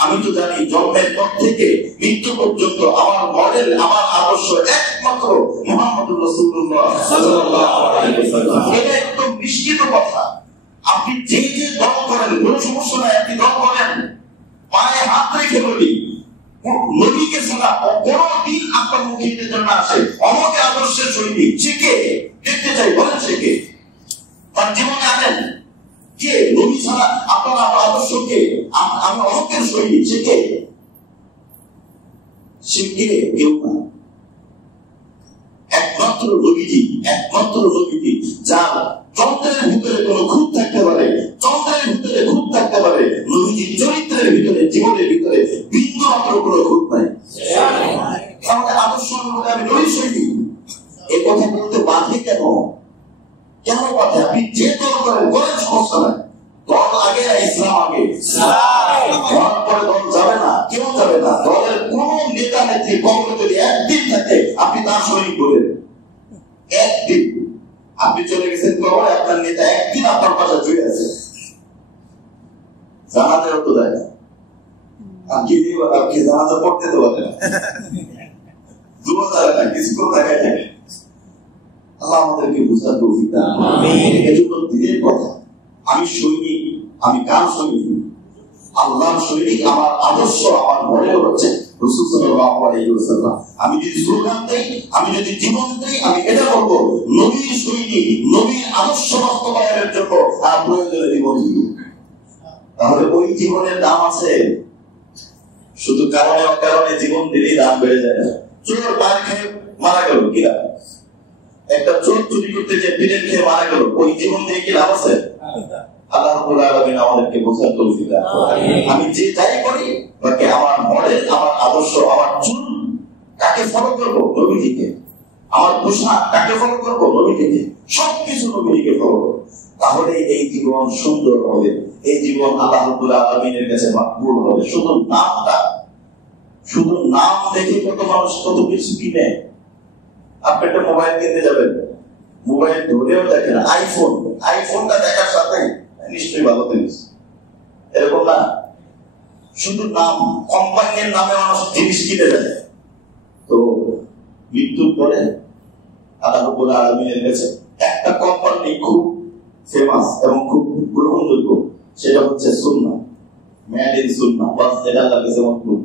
আমি তো জানি জন্মের পর থেকে মৃত্যু পর্যন্ত আমার মডেল, আমার আদর্শ একমাত্র মুহাম্মদুর রাসূলুল্লাহ সাল্লাল্লাহু আলাইহি ওয়াসাল্লাম। এটা একদম নিশ্চিত কথা। আপনি যে যে দল করেন কোনো সমস্যা নাই, আপনি দল করেন, পায়ে হাত রেখে বলি নবীকে ছাড়া কোনদিন আপনার মুখে এটা যেন না আসে অমকে আদর্শের সৈনিক। সে কে? দেখতে চাই, বলেন সে কে? তার জীবনে আনেন কে? নবী ছাড়া আপনার আদর্শ কে? আমি অমকের সৈনিক, সে কে? সে কে? কেউ না, একমাত্র নবীজি, একমাত্র নবীজি যার চন্দ্রের ভিতরে কোনো খুঁত থাকতে পারে, চন্দ্রের ভিতরে খুঁত থাকতে পারে, নবীজির চরিত্রের ভিতরে, জীবনের ভিতরে বিন্দু মাত্র কোনো খুঁত নাই। আমাদের আদর্শ অনুযায়ী আমি নবী সৈনিক, এ কথা বলতে বাধে কেন? কেন বাধে? আপনি যে দল করেন করেন, সমস্যা নাই। দল আগে না ইসলাম আগে, দল পরে দল যাবে না, কেউ যাবে না। দলের কোন নেতা নেত্রী কখনো যদি একদিন থাকে আপনি তার সৈনিক বলেন, একদিন আপনি চলে গেছেন কবরে, আপনার নেতা একদিন আপনার পাশে জুড়ে আছে, জানাতেও তো দেয় না, আপনি জানাতে পড়তে তো পারে না, দুয়া যায় না, কিছু করে দেখায় থাকে। আল্লাহ আমাদেরকে বুঝার তৌফিক দান করুন। এজন্য দিনের কথা, আমি সৈনিক, আমি কার সৈনিক? আল্লাহর সৈনিক। আমার আদর্শ, আমার মডেল হচ্ছে রাসূল সাল্লাল্লাহু আলাইহি ওয়াসাল্লাম। আমি যদি স্লোগান দেই, আমি যদি জীবন দেই, আমি এটা বলবো নবীর সৈনিক, নবীর আদর্শ বাস্তবায়নের জন্য প্রয়োজনে জীবন দিব। তাহলে ওই জীবনের দাম আছে। শুধু কারণে অকারণে জীবন দিলেই দাম বেড়ে যায় না। চোর পান খেয়ে মারা গেল, কি লাভ? একটা চোর চুরি করতে যে পিঠের খেয়ে মারা গেল, ওই জীবন দিয়ে কি লাভ আছে? আল্লাহ রাব্বুল আলামিন আমাদেরকে বোঝার তৌফিক দান করুন। আমি যে যাই করি, বাকি আমার মডেল, আমার আদর্শ, আমার চুল কাকে ফলো করব? নবীজিকে। আমার পোশাক কাকে ফলো করব? নবীজিকে। সবকিছু নবীজিকে ফলো করব। তাহলে এই জীবন সুন্দর হবে, এই জীবন আল্লাহ রাব্বুল আলামিনের কাছে মকবুল হবে। শুধু নামটা, শুধু নাম দেখে কত মানুষ কত কিছু কিনে। আপনি একটা মোবাইল কিনতে যাবেন, মোবাইল ধরেও দেখেন আইফোন, আইফোনটা দেখার সাথে নিশ্চয়ই ভালো জিনিস, এরকম না? শুধু নাম, কোম্পানির নামে মানুষ জিনিস কিনে দেয়। তো মৃত্যুর পরে আল্লাহ রাব্বুল আলামিনের কাছে একটা কোম্পানি খুব ফেমাস এবং খুব গ্রহণযোগ্য, সেটা হচ্ছে সুন্নাহ, মেড ইন সুন্নাহ। বাস এটা আল্লাহর কাছে মকবুল।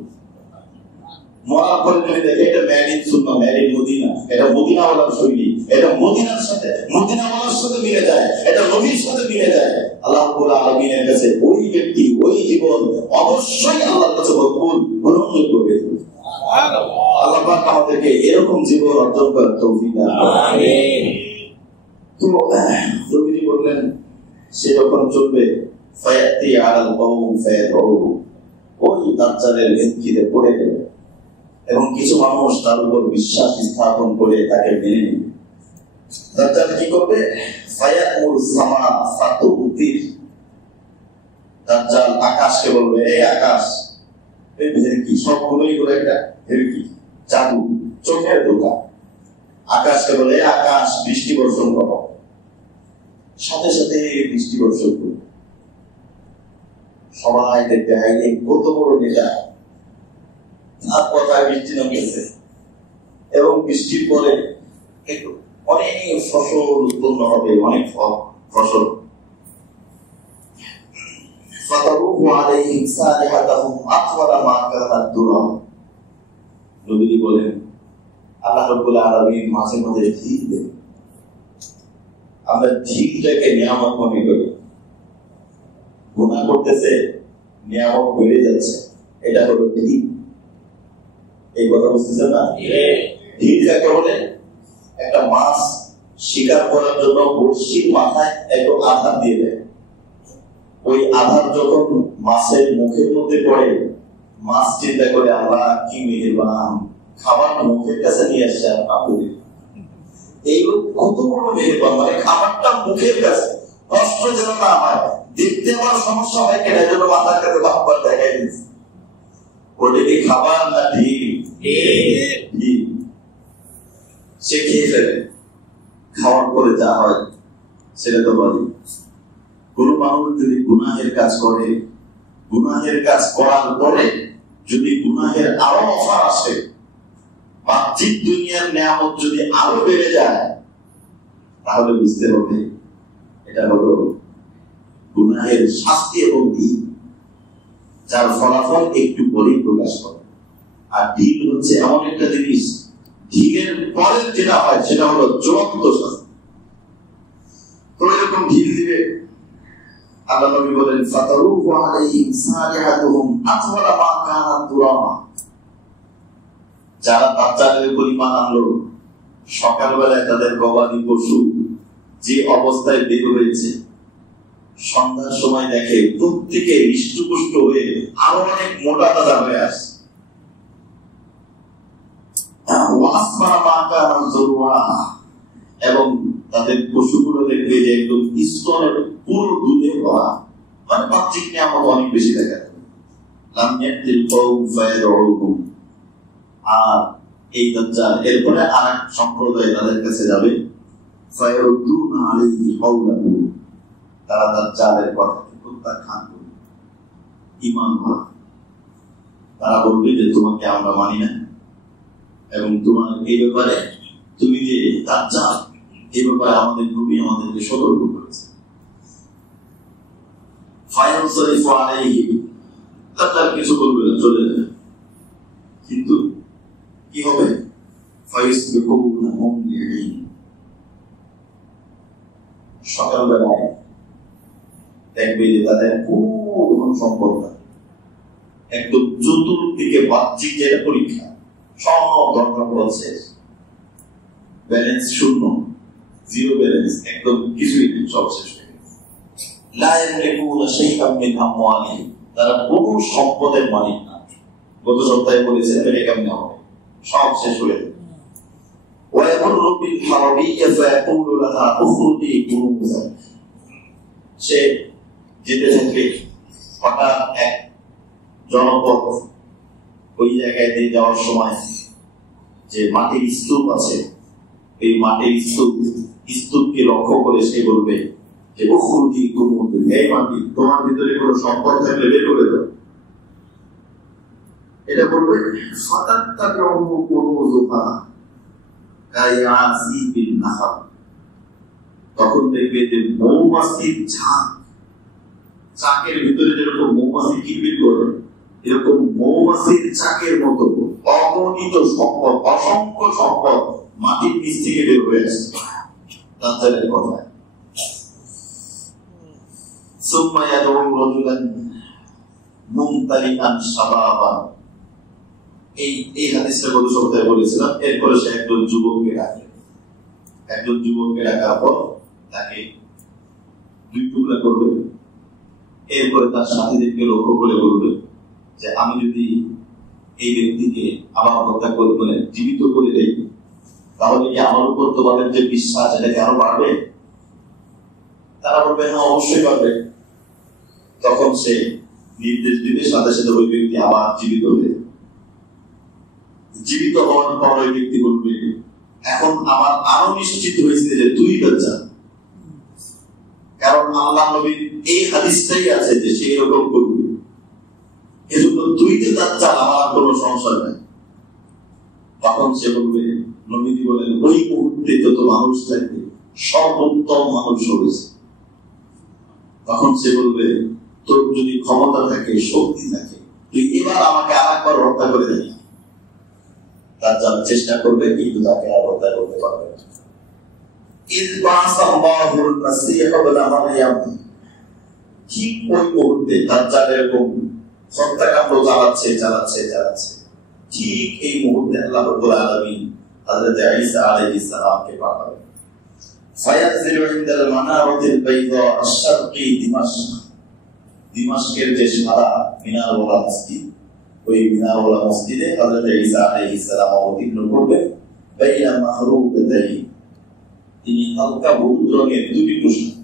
মরার পরে যদি দেখে এটা made in Sunnah, made in Medina, এটা মদিনাওয়ালার শৈলী, এটা মদিনার সাথে, মদিনাওয়ালার সাথে মিলে যায়, এটা নবীর সাথে মিলে যায়, আল্লাহ রাব্বুল আলামিনের কাছে ওই ব্যক্তি, ওই জীবন অবশ্যই আল্লাহর কাছে মকবুল, গ্রহণযোগ্য হয়ে যাবে। আল্লাহ পাক আমাদেরকে এরকম জীবন অর্জন করার তৌফিক দান করুন। আমিন। তো নবীজি বললেন, সে যখন চলবে, ফায়াতি আলাল কওম ফায়াদউ, ওই দাজ্জালের এনকিতে পড়ে যাবে এবং কিছু মানুষ তার উপর বিশ্বাস স্থাপন করে তাকে মেনে নেবে। দাজ্জাল কি করবে? ফায়াকুল সামা ফাতুতির, দাজ্জাল আকাশকে বলবে, এই আকাশ, এই কি সবগুলোই করে একটা কি জাদু, চোখের ধোঁকা। আকাশকে বলে, আকাশ বৃষ্টি বর্ষণ করো, সাথে সাথে বৃষ্টি বর্ষণ করবে। সবাই দেখবে, হাইলে কত বড় নেতা, তার কথায় বৃষ্টি নামতেছে এবং বৃষ্টির পরে অনেক ফসল উৎপন্ন হবে, অনেক ফসল। নবীজি বলেন, আল্লাহ রাব্বুল আলামিন মাঝে মাঝে ঢিল দেন। আমরা ঢিলটাকে নিয়ামত মনে করি, গুনাহ করতেছে, নিয়ামত বেড়ে যাচ্ছে, এটা হলো ঢিল। এই কথা বুঝতেছেন না? ঢিল কাকে বলে? একটা মাছ শিকার করার জন্য বড়শির মাথায় একটু আঘাত দিয়ে দেয়। ওই আঘাত যখন মাছের মুখের মধ্যে পড়ে, মাছ চিন্তা করে, আল্লাহ কি মেহেরবান, খাবার মুখের কাছে নিয়ে আসছে। এই কত বড় মেহেরবান, মানে খাবারটা মুখের কাছে, কষ্ট যেন না হয়, দেখতে আমার সমস্যা হয় কেন, এই জন্য মাথার কাছে বারবার দেখাই দিচ্ছে। ওটা কি খাবার না ঢিল? সে খেয়ে ফেলে, খাওয়ার পরে যা হয় সেটা তো বলি। কোন মানুষ যদি গুনাহের কাজ করে, গুনাহের কাজ করার পরে যদি গুনাহের আরো অফার আসে, বাহ্যিক দুনিয়ার নিয়ামত যদি আরো বেড়ে যায়, তাহলে বুঝতে হবে এটা হলো গুনাহের শাস্তি এবং দিন, যার ফলাফল একটু পরেই প্রকাশ করে। আর ঢিল হচ্ছে এমন একটা জিনিস, ঢিলের পরের যেটা হয় সেটা হলো চূড়ান্ত শাস্তি। তো এরকম ঢিল দিবে। আল্লাহ নবী বলেন ফাতারুহু আলাইহিম সালিহাতুহুম আতওয়ালা মা কানাত দুরামা। যারা দাজ্জালের উপর ঈমান আনলো, সকালবেলায় তাদের গবাদি পশু যে অবস্থায় বের হয়েছে, সন্ধ্যার সময় দেখে প্রত্যেকে হৃষ্টপুষ্ট হয়ে আরো অনেক মোটা তাজা হয়ে আসে। এবং তাদের পশুগুলো দেখবে যে একদম স্তনের পুরো দুধে ভরা, মানে বাহ্যিক নিয়ামত অনেক বেশি দেখা যাবে। আর এই দাজ্জাল এরপরে আর এক সম্প্রদায় তাদের কাছে যাবে, তারা দাজ্জালের কথাকে প্রত্যাখ্যান করবে, ঈমান আনবে। তারা বলবে যে তোমাকে আমরা মানি না, এবং তোমার এই ব্যাপারে তুমি যে দাজ্জাল, এই ব্যাপারে আমাদের নবী আমাদেরকে সতর্ক করেছে। ফায়ানসারিফু আলাইহিম, দাজ্জাল কিছু বলবে না, চলে যাবে। কিন্তু কি হবে? ফায়ুসবিহুনা মুমলিঈন, সকালবেলায় দেখবে যে তাদের কোনো ধন সম্পদ নাই, একদম চতুর্দিকে বাহ্যিক যেটা পরীক্ষা, সব ধন সম্পদ শেষ, ব্যালেন্স শূন্য, জিরো ব্যালেন্স, একদম কিছুই নেই, সব শেষ হয়ে গেছে। লা ইয়ামলিকুনা শাইআম মিন আমওয়ালিহিম, তারা কোনো সম্পদের মালিক না। গত সপ্তাহে বলেছে এটা কেমনে হবে, সব শেষ হয়ে যাবে। ওয়ায়ামুরু বিল হারাবিয়্যা ফায়াকুলু লাহা উখরুজি কুনুজাক, সে যেতে থাকবে, হঠাৎ এক জনপদ ওই জায়গায় দিয়ে যাওয়ার সময় যে মাটির স্তূপ আছে, এই মাটির স্তূপকে লক্ষ্য করে সে বলবে যে উখরুজি কুনুজাক, এই মাটি, তোমার ভিতরে কোনো সম্পদ থাকলে বের করে দাও। এটা বলবে ফাতাত্তাবিউ কুনুজুহা কায়াসিবিন নাহাব, তখন দেখবে যে মৌমাছির ঝাঁক, চাকের ভিতরে যেরকম মৌমাছি কিলবিল করে, এরকম মৌমাছির চাকের মতো অগণিত সম্পদ, অসংখ্য সম্পদ মাটির নিচ থেকে বের হয়ে আসছে। দাজ্জালের কথা। সুম্মা ইয়াদউ রাজুলান মুমতালিআন শাবাবান, এই হাদিসটা গত সপ্তাহে বলেছিলাম। এরপরে সে একজন যুবককে ডাকে, একজন যুবককে ডাকার পর তাকে দুই টুকরা করবে। এরপরে তার সাথীদেরকে লক্ষ্য করে বলবে যে আমি যদি এই ব্যক্তিকে আবার হত্যা করে, মানে জীবিত করে দেই, তাহলে কি আমার উপর তোমাদের যে বিশ্বাস এটাকে আরো বাড়বে? তারা বলবে হ্যাঁ, অবশ্যই বাড়বে। তখন সে নির্দেশ দিবে, সাথে সাথে ওই ব্যক্তি আবার জীবিত হয়ে, জীবিত হওয়ার পর ওই ব্যক্তি বলবে এখন আমার আরো নিশ্চিত হয়েছে যে তুই দাজ্জাল, কারণ আল্লাহ নবীর এই হাদিসটাই আছে যে সে এরকম করবে, এজন্য তুই যে দাজ্জাল, আমার কোনো সংশয় নাই। তখন সে বলবে, নবীজি বলেন ওই মুহূর্তে যত মানুষ থাকবে সর্বোত্তম মানুষ হয়েছে। তখন সে বলবে তোর যদি ক্ষমতা থাকে, শক্তি থাকে, তুই এবার আমাকে আর একবার হত্যা করে দেয়। দাজ্জাল চেষ্টা করবে, কিন্তু তাকে আর হত্যা করতে পারবে না। ঠিক ওই মুহূর্তে দাজ্জাল এরকম হত্যাকাণ্ড চালাচ্ছে। ঠিক এই মুহূর্তে আল্লাহ রাব্বুল আলামিন হযরত ঈসা আলাইহিস সালামকে পাঠাবেন। ফায়ানজিলু ইনদাল মানারাতিল বাইদা আশ-শারকি দিমাশকের যে সাদা মিনারওয়ালা মসজিদ, ওই মিনারওয়ালা মসজিদে হযরত ঈসা আলাইহিস সালাম অবতীর্ণ করবেন। বাইনা মাহরুবাতাইন, তিনি হালকা হলুদ রঙের দুটি পোশাক,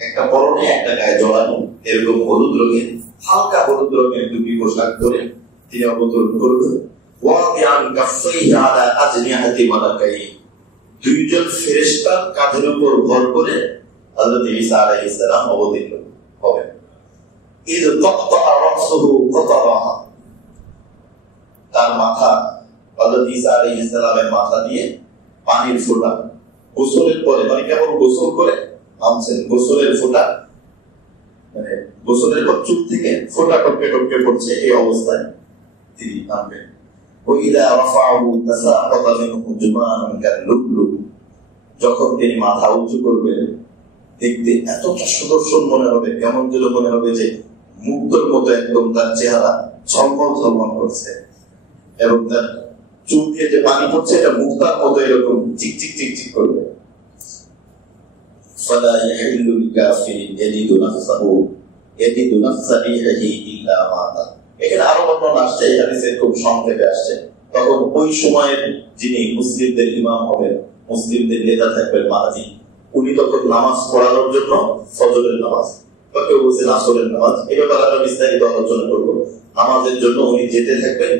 একটা পরনে একটা গায়ে জড়ানো, এরকম হলুদ রঙের, হালকা হলুদ রঙের দুটি পোশাক পরে তিনি অবতরণ করবেন। ওয়াদিআন কাফাইহি আলা আজনিহাতি মালাকাইন, দুইজন ফেরেশতার কাঁধের উপর ভর করে হযরত ঈসা আলাইহিস সালাম অবতীর্ণ হবেন। ইয তাকতা রাসুহু কতরাহা, তার মাথা, হযরত ঈসা আলাইহিস সালামের মাথা দিয়ে পানির ফোঁটা, গোসলের পরে, মানে কেবল গোসল করে নামছেন, গোসলের ফোঁটা, মানে গোসলের পর চুল থেকে ফোঁটা টপকে টপকে পড়ছে, এই অবস্থায় তিনি নামবেন। وإذا رفعه تساقط منه جمان كاللؤلؤ যখন তিনি মাথা উঁচু করবেন দেখতে এতটা সুদর্শন মনে হবে, কেমন যেন মনে হবে যে মুক্তোর মতো একদম তার চেহারা ঝলমল ঝলমল করছে, এবং তার চুল দিয়ে যে পানি পড়ছে এটা মুক্তার মতো এরকম চিকচিক চিকচিক করবে। فلا يحل للكافر يجد نفسه إلا مات। এখানে আরো বর্ণনা আসছে, এই হাদিসে খুব সংক্ষেপে আসছে। তখন ওই সময়ের যিনি মুসলিমদের ইমাম হবেন, মুসলিমদের নেতা থাকবেন মাহাদি, উনি তখন নামাজ পড়ানোর জন্য ফজরের নামাজ বা কেউ বলছেন আসরের নামাজ, এটা আমরা বিস্তারিত আলোচনা করবো। নামাজের জন্য উনি যেতে থাকবেন।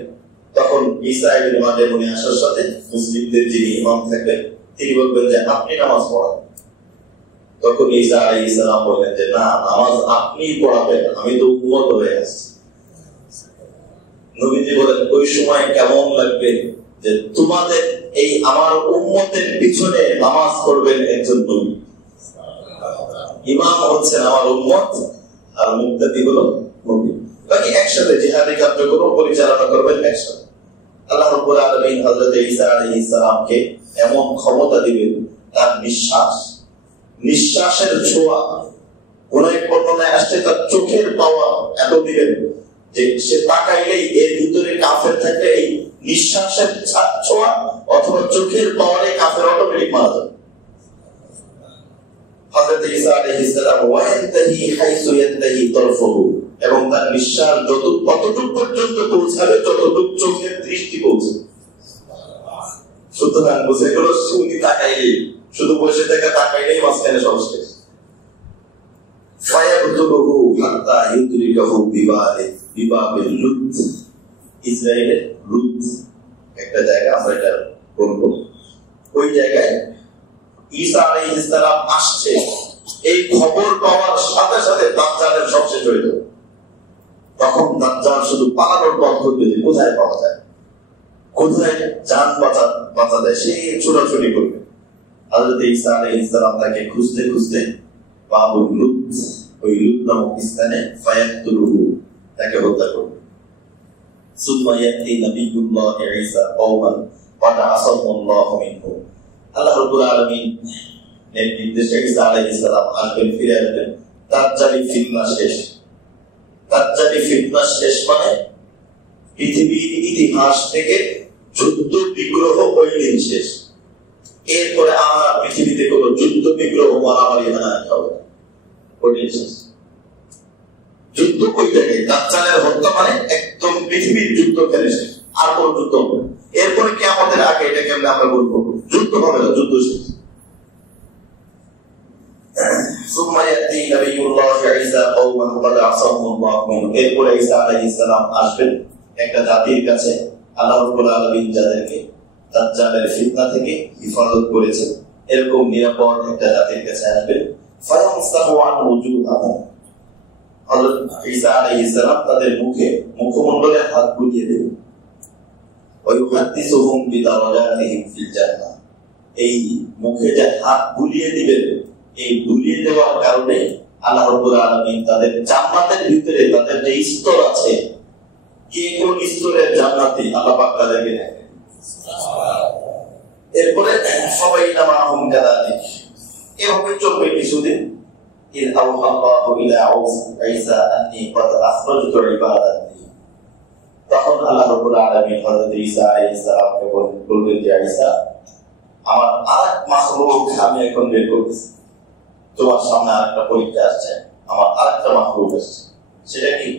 তখন ঈসা ইবনে মারইয়াম উনি আসার সাথে মুসলিমদের যিনি ইমাম থাকবেন তিনি বলবেন যে আপনি নামাজ পড়ান। তখন ঈসা আলাইহিস সালাম বললেন যে না, নামাজ আপনিই পড়াবেন, আমি তো উম্মত হয়ে আসছি। নবীজি বলেন ওই সময় কেমন লাগবে যে তোমাদের এই আমার উম্মতের পিছনে নামাজ পড়বেন একজন নবী। ইমাম হচ্ছেন আমার উম্মত আর মুক্তাদি হলো নবী। বাকি একসাথে জিহাদি কার্যক্রম পরিচালনা করবেন একসাথে। আল্লাহ রাব্বুল আলামিন হযরত ঈসা আলাইহিস সালামকে এমন ক্ষমতা দিবেন, তার নিঃশ্বাসের ছোঁয়া, কোন এক বর্ণনায় আসছে তার চোখের পাওয়া এত দিবেন যে সে তাকাইলেই এর ভিতরে কাফের থাকলে এই নিঃশ্বাসের ছোঁয়া অথবা চোখের পাওয়ারে কাফের অটোমেটিক মারা যাবে। হযরত ঈসা আলাইহিস সালাম ওয়ায়ানতাহি হাইসু ইয়ানতাহি তারফুহু, এবং তার নিঃশ্বাস কতটুকু পর্যন্ত পৌঁছাবে যতটুকু চোখের দৃষ্টি পৌঁছাবে। সুতরাং বুঝে গেল শুধু তাকাইলেই, শুধু বসে থেকে তাকাইলেই মাঝখানে সব শেষ। ফায়াবতুহু হাত্তা ইউদরিকাহু বিবাবিল লুত। ইসরায়েলের লুত একটা জায়গা, আমরা এটা বলবো। ওই জায়গায় ঈসা আলাইহিস সালাম আসছে, এই খবর পাওয়ার সাথে সাথে দাজ্জালের সব শেষ হয়ে যাবে। তখন দাজ্জাল শুধু পালানোর পথ খুঁজবে যে কোথায় পাওয়া যায়, কোথায় জান বাঁচা যায়, সে ছোটাছুটি করবে। হযরত ঈসা আলাইহিস সালাম তাকে খুঁজতে খুঁজতে বাবুল লুত, ওই লুত নামক স্থানে ফায়াকতুলুহু, তাকে হত্যা করবে। সুম্মা ইয়াতি নবিয়ুল্লাহ ঈসা কওমান ওয়া আসাল্লাহু মিনহু। আল্লাহ রাব্বুল আলামিন এর নির্দেশে ঈসা আলাইহিস সালাম আসবেন, ফিরে আসবেন। দাজ্জালি ফিতনা শেষ। দাজ্জালি ফিতনা শেষ মানে পৃথিবীর ইতিহাস থেকে যুদ্ধ বিগ্রহ ওই দিন শেষ। এরপরে আর পৃথিবীতে কোনো যুদ্ধ বিগ্রহ মারামারি হবে, ওই শেষ। যুদ্ধ ওই জায়গায়, দাজ্জালের হত্যা মানে একদম পৃথিবীর যুদ্ধ ফেলে শেষ, আর কোন যুদ্ধ হবে না। এরপরে কি আমাদের আগে এটা কেমন আমরা বলবো, যুদ্ধ হবে না, যুদ্ধ শেষ। এরপরে ঈসা আলাইহিস সালাম আসবেন একটা জাতির কাছে, আল্লাহ রাব্বুল আলামিন যাদেরকে দাজ্জালের ফিতনা থেকে হিফাজত করেছে এরকম নিরাপদ একটা জাতির কাছে আসবেন। ফায়ামসাহু আন ওয়াজুহাহুম, হযরত ঈসা আলাইহিস সালাম তাদের মুখমণ্ডলে হাত বুলিয়ে দেবেন। ওয়া ইউহাদ্দিসুহুম বিদারাজাতিহিম ফিল জান্নাহ, এই মুখে যে হাত বুলিয়ে দিবেন, এই বুলিয়ে দেওয়ার কারণে আল্লাহ রাব্বুল আলামিন তাদের জান্নাতের ভিতরে তাদের যে স্তর আছে, কে কোন স্তরের জান্নাতি আল্লাহ পাক তাদেরকে দেখেন। এরপরে সবাই নামাহুম কাযালিক, এভাবে চলবে কিছুদিন। ইন আওহাল্লাহু ইলা ঈসা আন্নী ক্বাদ আখরাজতু ইবাদাতি, তখন আল্লাহ রাব্বুল আলামিন হযরত ঈসা আলাইহিস সালামকে বলবেন যে ঈসা, আমার আরেক মাখলুক আমি এখন বের করতেছি, তোমার সামনে আরেকটা পরীক্ষা আসছে, আমার আরেকটা মাখলুক আসছে। সেটা কি?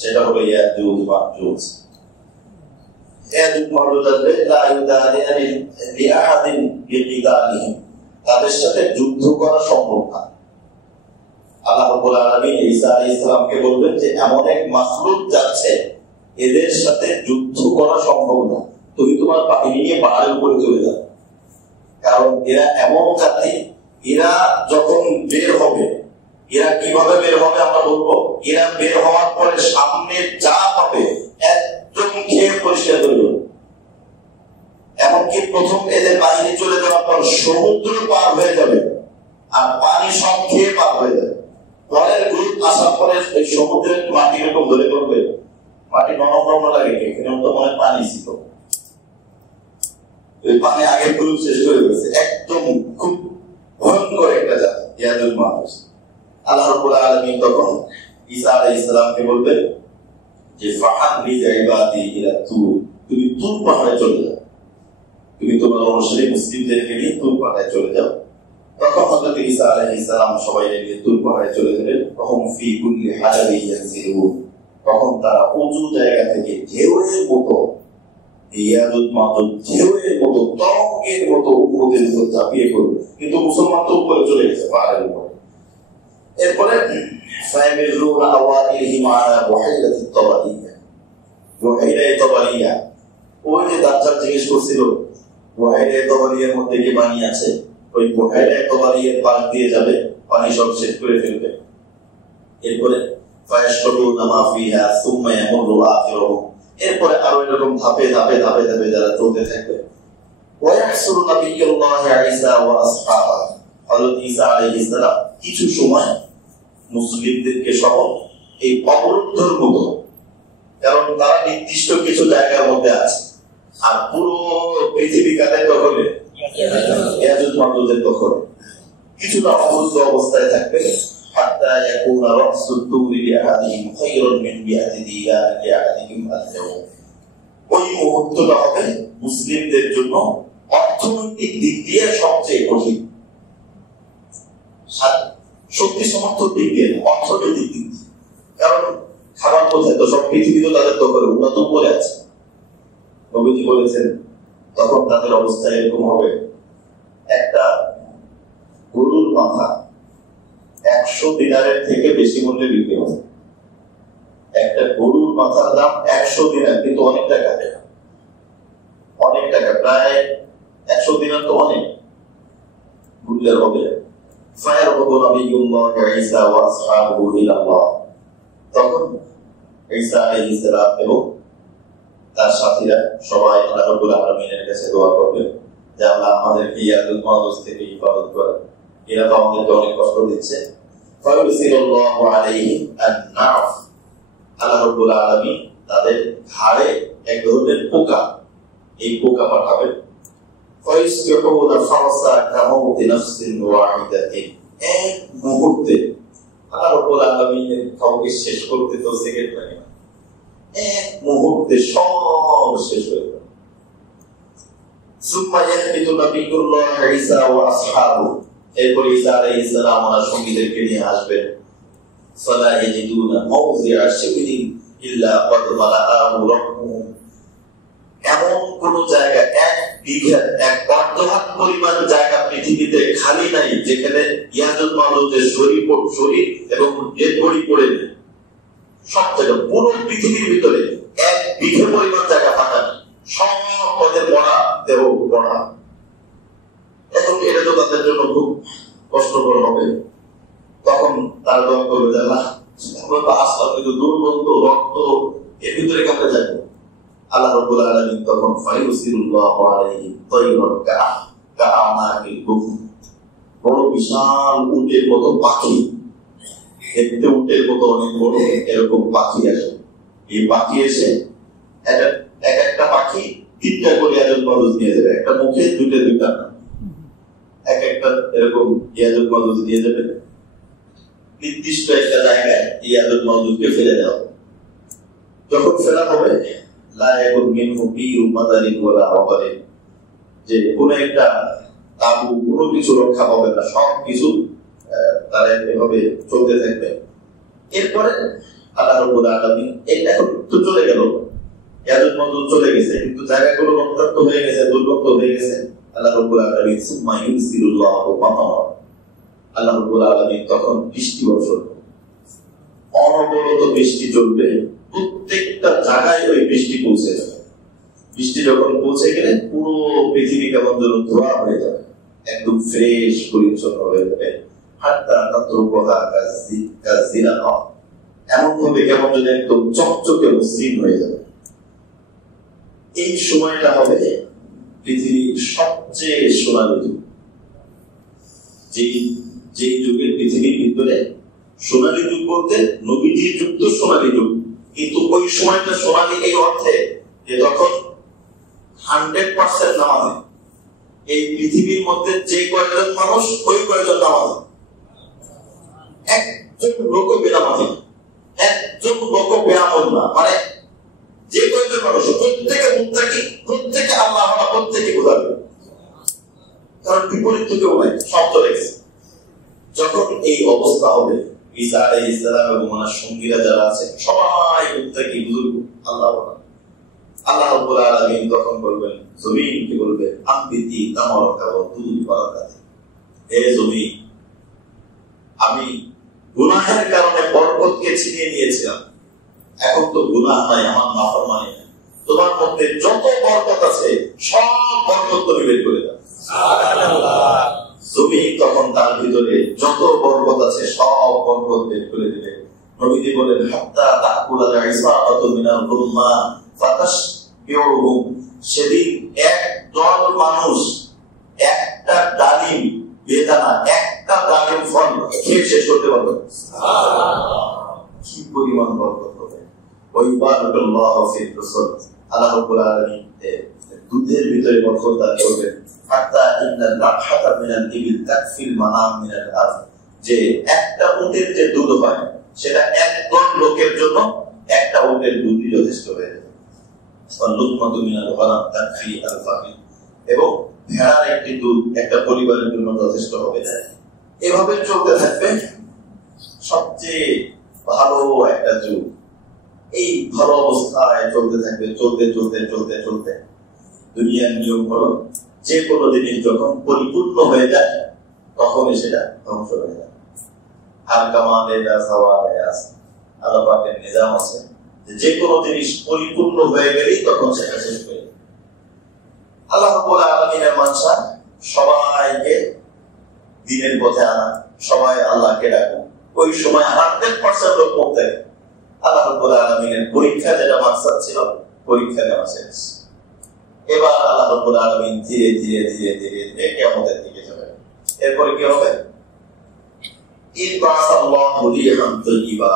সেটা হলো ইয়াজুজ মাজুজ। ইয়াজুজ মাজুজ আসবে, লা ইউদালিয়ানি লিআহাদিন বিকিতালিহিম, তাদের সাথে যুদ্ধ করা সম্ভব না। আল্লাহ রাব্বুল আলামিন ঈসা আলাইহিস সালামকে বলবেন যে এমন এক মাখলুক যাচ্ছে, এদের সাথে যুদ্ধ করা সম্ভব না, তুমি তোমার বাহিনী নিয়ে পাহাড়ের উপরে চলে যাও। কারণ এরা এমন জাতি, এরা যখন বের হবে, এরা কিভাবে বের হবে আমরা বলবো। এরা বের হওয়ার পরে সামনে যা হবে একদম খেয়ে পরিষ্কার করে দেবে। এমনকি প্রথম এদের বাহিনী চলে যাওয়ার পর সমুদ্র পার হয়ে যাবে, আর পানি সব খেয়ে পার হয়ে যাবে। পরের গ্রুপ আসার পরে সমুদ্রের মাটি এরকম ধরে করবে, মাটি নরম নরম লাগে, এখানে তো অনেক পানি ছিল, ওই পানি আগের গ্রুপ শেষ করে দিয়েছে, একদম খুব ভয়ঙ্কর একটা জাতি ইয়াজুজ মাহুজ। আল্লাহ রাব্বুল আলামিন তখন ঈসা আলাইহিস সালামকে বলবেন যে ফাহাদি ইবাদি ইলা তুর, তুমি তুর পাহাড়ে চলে যাও, তুমি তোমার অনুসারী মুসলিমদেরকে নিয়ে তুর পাহাড়ে চলে যাও। তখন হযরত ঈসা আলাইহিস সালাম সবাই নিয়ে তুর পাহাড়ে চলে গেলেন। তখন ফি কুল্লি হালাবি ইয়ানসিরু, তখন তারা উঁচু জায়গা থেকে ঢেউয়ের মতো ইয়াজুজ মাহুজ ঢেউয়ের মতো তরঙ্গের মতো উপরের উপর ঝাঁপিয়ে পড়বে, কিন্তু মুসলমান তো উপরে চলে গেছে পাহাড়ের উপরে। এরপরে ফায়ামিরুনা আওয়াইলিহিম আলা বুহাইরাতি তাবারিয়া, বুহাইরা তাবারিয়া, ওই যে দাজ্জাল জিজ্ঞেস করছিল বুহাইরা তাবারিয়ার মধ্যে কি পানি আছে, ওই বুহাইরা তাবারিয়ার পাশ দিয়ে যাবে, পানি সব শেষ করে ফেলবে। এরপরে ফায়াশরবুনা মা ফিহা সুম্মা ইয়ামুরু আখিরুহুম, এরপরে আরো এরকম ধাপে ধাপে ধাপে ধাপে যারা চলতে থাকবে। ওয়ায়াহসুরু নাবিয়ুল্লাহি ঈসা ওয়া আসহাবা, হযরত ঈসা আলাইহিস সালাম কিছু সময় মুসলিমদেরকে সহ এই অবরুদ্ধর মতো, কারণ তারা নির্দিষ্ট কিছু জায়গার মধ্যে আছে, আর পুরো পৃথিবী কাদের দখলে, ইয়াজুজ মাজুজের দখলে, কিছুটা অবরুদ্ধ অবস্থায় থাকবে। হাত্তা ইয়াকুনা রাসুত তুরি লিআহাদিহিম খায়রুন মিন বিআতি দিনার লিআহাদিহিম আল-ইয়াওম, ওই মুহূর্তটা হবে মুসলিমদের জন্য অর্থনৈতিক দিক দিয়ে সবচেয়ে কঠিন, শক্তি সমর্থক দিক দিয়ে, অর্থনৈতিক দিক দিয়ে। কারণ খাবার কোথায়, তো সব পৃথিবী তো তাদের দখলে, উন্নত উপরে আছে। নবীজি বলেছেন তখন তাদের অবস্থা এরকম হবে, একটা গরুর মাথা 100 দিনারের থেকে বেশি মূল্যে বিক্রি হবে। একটা গরুর মাথার দাম 100 দিনার, কিন্তু অনেক টাকা, অনেক টাকা, প্রায় 100 দিনার তো অনেক মূল্যের হবে। ফায়ারবু নাবিয়ুল্লাহি ঈসা ওয়া আসহাবুহু ইলা আল্লাহ, তখন ঈসা আলাইহিস সালাম এবং তার সাথীরা সবাই আল্লাহ রাব্বুল আলামিনের কাছে দোয়া করবে যে আল্লাহ আমাদেরকে ইয়াজুজ মাজুজ থেকে হিফাজত করেন, এরা তো আমাদেরকে অনেক কষ্ট দিচ্ছে। ফায়ুরসিলুল্লাহু আলাইহিম আন-নাফ, আল্লাহ রাব্বুল আলামিন তাদের ঘাড়ে এক ধরনের পোকা, এই পোকা পাঠাবেন। ফায়ুসবিহুনা ফারসা কামাউতি নাফসিন ওয়াহিদাতিন, এক মুহূর্তে আল্লাহ রাব্বুল আলামিনের কাউকে শেষ করতে তো সেকেন্ড লাগে না, এক মুহূর্তে সব শেষ হয়ে যাবে। সুম্মা ইয়াহবিতু নাবিয়ুল্লাহি ঈসা ওয়া আসহাবুহু, এরপর ঈসা আলাইহিস সালাম ওনার সঙ্গীদেরকে নিয়ে আসবেন। ফালা ইয়াজিদুনা মাওযিআ শিবরিন ইল্লা ক্বাদ মালাআহু রাব্বুহুম, এমন কোন জায়গা, এক বিঘা, এক অর্ধহাত পরিমাণ জায়গা পৃথিবীতে খালি নাই যেখানে ইয়াজুজ মাজুজের শরীর এবং ডেড বডি পড়ে নেই। সব জায়গা, পুরো পৃথিবীর ভিতরে এক বিঘা পরিমাণ জায়গা ফাঁকা নেই, সব পদের পড়া, দেহ পড়া। এখন এটা তো তাদের জন্য খুব কষ্টকর হবে। তখন তারা দোয়া করবে যে আল্লাহ আমরা তো আসলাম, কিন্তু দুর্গন্ধ, রক্ত, এর ভিতরে কাঁপে যাবে। আল্লাহ রাব্বুল আলামিন তখন ফায়ুরসিলুল্লাহু আলাইহিম তায়রান কাআনাকিল বুখুর, বড় বিশাল উটের মতো পাখি, দেখতে উটের মতো অনেক বড় এরকম পাখি আসে। এই পাখি এসে এক একটা পাখি 3টা করে ইয়াজুজ মাজুজ নিয়ে যাবে, একটা মুখে দুইটা না, এক একটা এরকম ইয়াজুজ মাজুজ নিয়ে যাবে। নির্দিষ্ট একটা জায়গায় ইয়াজুজ মাজুজকে ফেলে দেওয়া হবে। যখন ফেলা হবে লা ইয়াকুন মিনহু বিউ মাদারিন ওয়ালা আওয়ারিন, যে কোন একটা তাবু, কোনো কিছু রক্ষা পাবে না, সব কিছু তারা এভাবে চলতে থাকবে। এরপরে আল্লাহ রাব্বুল আলামিন, এখন তো চলে গেল, ইয়াজুজ মাজুজ চলে গেছে, কিন্তু জায়গাগুলো রক্তাক্ত হয়ে গেছে, দুর্গন্ধ হয়ে গেছে। আল্লাহ রাব্বুল আলামিন সুম্মা ইউরসিলুল্লাহু মাতারা, আল্লাহ রাব্বুল আলামিন তখন বৃষ্টি বর্ষণ করবেন, অনবরত বৃষ্টি চলবে, প্রত্যেকটা জায়গায় ওই বৃষ্টি পৌঁছে যাবে। বৃষ্টি যখন পৌঁছে গেলে পুরো পৃথিবী কেমন যেন ধোয়া হয়ে যাবে, একদম ফ্রেশ পরিচ্ছন্ন হয়ে যাবে। হাত্তা তাতরুকুহা কাযিরাকা, এমন ভাবে কেমন যেন একদম চকচকে মসৃণ হয়ে যাবে। এই সময়টা হবে পৃথিবীর সবচেয়ে সোনালী যুগ, যে যুগের পৃথিবীর ভিতরে সোনালী যুগ বলতে নবীজির যুগ তো সোনালী যুগ, কিন্তু ওই সময়টা সোনালী এই অর্থে যে তখন 100% নামাজে এই পৃথিবীর মধ্যে যে কয়জন মানুষ ওই কয়জন নামাজ, একজন লোক বেনামাজি, একজন লোক বেআমল না, মানে যে কয়জন মানুষ প্রত্যেকে মুত্তাকি, প্রত্যেকে আল্লাহ, প্রত্যেকে বোঝাবে, কারণ বিপরীত কেউ নাই, সব চলে গেছে। যখন এই অবস্থা হবে, ঈসা আলাইহিস সালাম এবং ওনার সঙ্গীরা যারা আছে সবাই মুত্তাকি, বুজুর্গ, আল্লাহ আল্লাহ রাব্বুল আলামিন তখন বলবেন, জমিন কি বলবে, আম্বিতি তামারকা ওয়া তুল বারাকাতি, হে জমিন, আমি গুনাহের কারণে বরকতকে ছিনিয়ে নিয়েছিলাম, এখন তো গুনাহ নাই, আমার নাফরমানি নাই, তোমার মধ্যে যত বরকত আছে সব বরকত তুমি বের করে দাও। সুবহানাল্লাহ। জমিন তখন তার ভিতরে যত বরকত আছে সব বরকত বের করে দেবে। নবীজি বলেন, হাত্তা তাকুলা ইসাআতু মিনাল যুলমা ফাতাশবিউহুম, সেদিন এক দল মানুষ একটা ডালিম বেদানা, একটা ডালিম ফল খেয়ে শেষ করতে পারবে না। সুবহানাল্লাহ। কি পরিমাণ বরকত হবে। ওই বারাকাল্লাহু ফিল রাসূল, আল্লাহ রাব্বুল আলামিন দুধের ভিতরে বরকত দান করবেন। হাত্তা ইন্নাল রাহহাতা মিনাল ইবিল তাকফিল মানাম মিনাল আরদ, যে একটা উটের যে দুধ হয় সেটা একজন লোকের জন্য একটা উটের দুধই যথেষ্ট হয়ে যায়। লুকমাতু মিনাল গনাম তাকফি আল ফাকির, এবং ভেড়ার একটি দুধ একটা পরিবারের জন্য যথেষ্ট হবে। এভাবে চলতে থাকবে সবচেয়ে ভালো একটা যুগ। এই ভালো অবস্থায় চলতে থাকবে, চলতে চলতে চলতে চলতে দুনিয়ার নিয়ম হলো যে কোনো জিনিস যখন পরিপূর্ণ হয়ে যায় তখনই সেটা ধ্বংস হয়ে যায়। আর কামালে আল্লাহ পাকের নিজাম আছে যে কোনো জিনিস পরিপূর্ণ হয়ে গেলেই তখন সেটা শেষ হয়ে যায়। আল্লাহ রাব্বুল আলামিনের মানসা সবাইকে দ্বীনের পথে আনা, সবাই আল্লাহকে ডাকুন। ওই সময় 100% লোক মুত্তাকি। আল্লাহ রাব্বুল আলামিনের পরীক্ষা যেটা মাকসাদ ছিল, পরীক্ষা নেওয়া শেষ। এবার আল্লাহ রাব্বুল আলামিন ধীরে ধীরে ধীরে ধীরে ধীরে কিয়ামতের দিকে যাবেন। এরপরে কি হবে? ইবাসাল্লাহু লিহাম তাইয়্যিবা,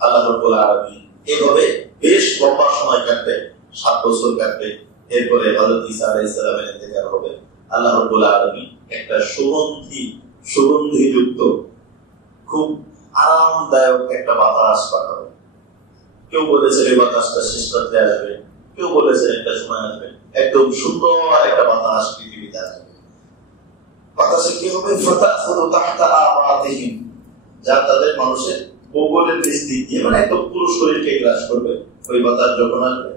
আল্লাহ রাব্বুল আলামিন এভাবে বেশ লম্বা সময় কাটবে, 7 বছর কাটবে। এরপরে হযরত ঈসা আলাইহিস সালামের ইন্তেকাল হবে। আল্লাহ রাব্বুল আলামিন একটা সুগন্ধিযুক্ত খুব আরামদায়ক একটা বাতাস পাঠাবে। কেউ বলেছে এই বাতাসটা শেষ রাতে আসবে, কেউ বলেছে একটা সময় আসবে, একদম সুন্দর একটা বাতাস পৃথিবীতে আসবে। বাতাসে কি হবে? ফাতাখুদু তাহতা আবাতিহিম, যা তাদের মানুষের বগলের নিচ দিয়ে, মানে একদম পুরো শরীরকে গ্রাস করবে। ওই বাতাস যখন আসবে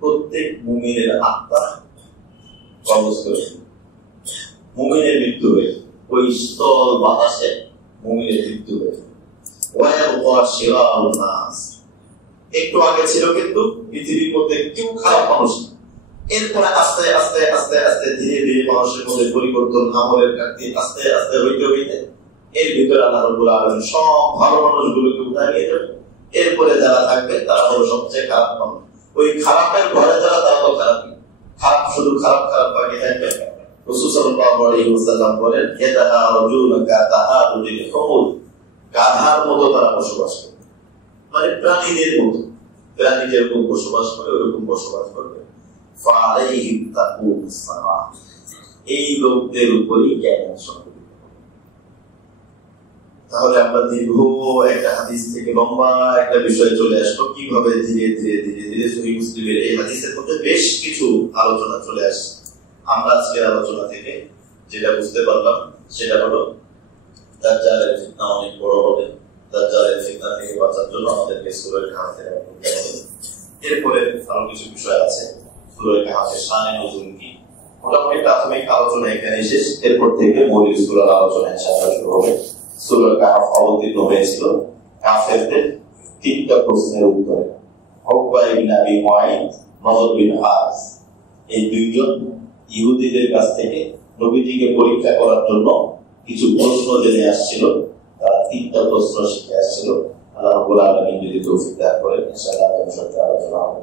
প্রত্যেক মুমিনের আত্মা কবজ করে, মুমিনের মৃত্যু হয়ে ওই স্থল বাতাসে মুমিনের মৃত্যু হয়ে। একটু আগে ছিল কিন্তু পৃথিবীর মধ্যে কেউ খারাপ মানুষ না। এরপরে আস্তে আস্তে আস্তে আস্তে ধীরে ধীরে মানুষের মধ্যে পরিবর্তন, আমলের ঘাটতি আস্তে আস্তে হইতে হইতে এর ভিতরে আল্লাহ রাব্বুল আলামিন সব ভালো মানুষগুলোকে উঠায় নিয়ে যাবে। এরপরে যারা থাকবে তারা হলো সবচেয়ে খারাপ মানুষ। ওই খারাপের ঘরে যারা, তারা তো খারাপই, খারাপ শুধু খারাপ খারাপ বাকি থাকবে। রাসূল সাল্লাল্লাহু আলাইহি ওয়াসাল্লাম বলেন, ইয়াদাহা রাজুলুন কাতাহারুল হুমুল, গাধার মতো তারা বসবাস করবে, মানে প্রাণীদের মতো, প্রাণী যেরকম বসবাস করে ওরকম বসবাস করবে। ফাআলাইহিম তাকুমুস সালাহ, এই লোকদের উপরই কিয়ামত সংঘটিত হবে। তাহলে আমরা দীর্ঘ একটা হাদিস থেকে লম্বা একটা বিষয় চলে আসলো, কিভাবে ধীরে ধীরে ধীরে ধীরে সহিহ মুসলিমের এই হাদিসের মধ্যে বেশ কিছু আলোচনা চলে আসছে। আমরা আজকের আলোচনা থেকে যেটা বুঝতে পারলাম সেটা হলো দাজ্জালের ফিতনা অনেক বড় হবে। দাজ্জালের ফিতনা থেকে বাঁচার জন্য আমাদেরকে সূরা কাহফ তেলাওয়াত করতে হবে। এরপরে আরো কিছু বিষয় আছে। সূরা কাহফের শানে নজুল কি, মোটামুটি প্রাথমিক আলোচনা এখানে শেষ। এরপর থেকে মৌলিক সূরার আলোচনা ইনশাআল্লাহ শুরু হবে। সূরা কাহফ অবতীর্ণ হয়েছিল কাফেরদের 3টা প্রশ্নের উত্তরে। উকবা ইবনে আবি মুআইদ, নজর বিন হারিস, এই দুইজন ইহুদিদের কাছ থেকে নবীজিকে পরীক্ষা করার জন্য কিছু প্রশ্ন জেনে আসছিল। তারা 3টা প্রশ্ন শিখে আসছিল। আল্লাহ রাব্বুল আলামিন যদি তৌফিক দান করেন ইনশাআল্লাহ আলোচনা হবে।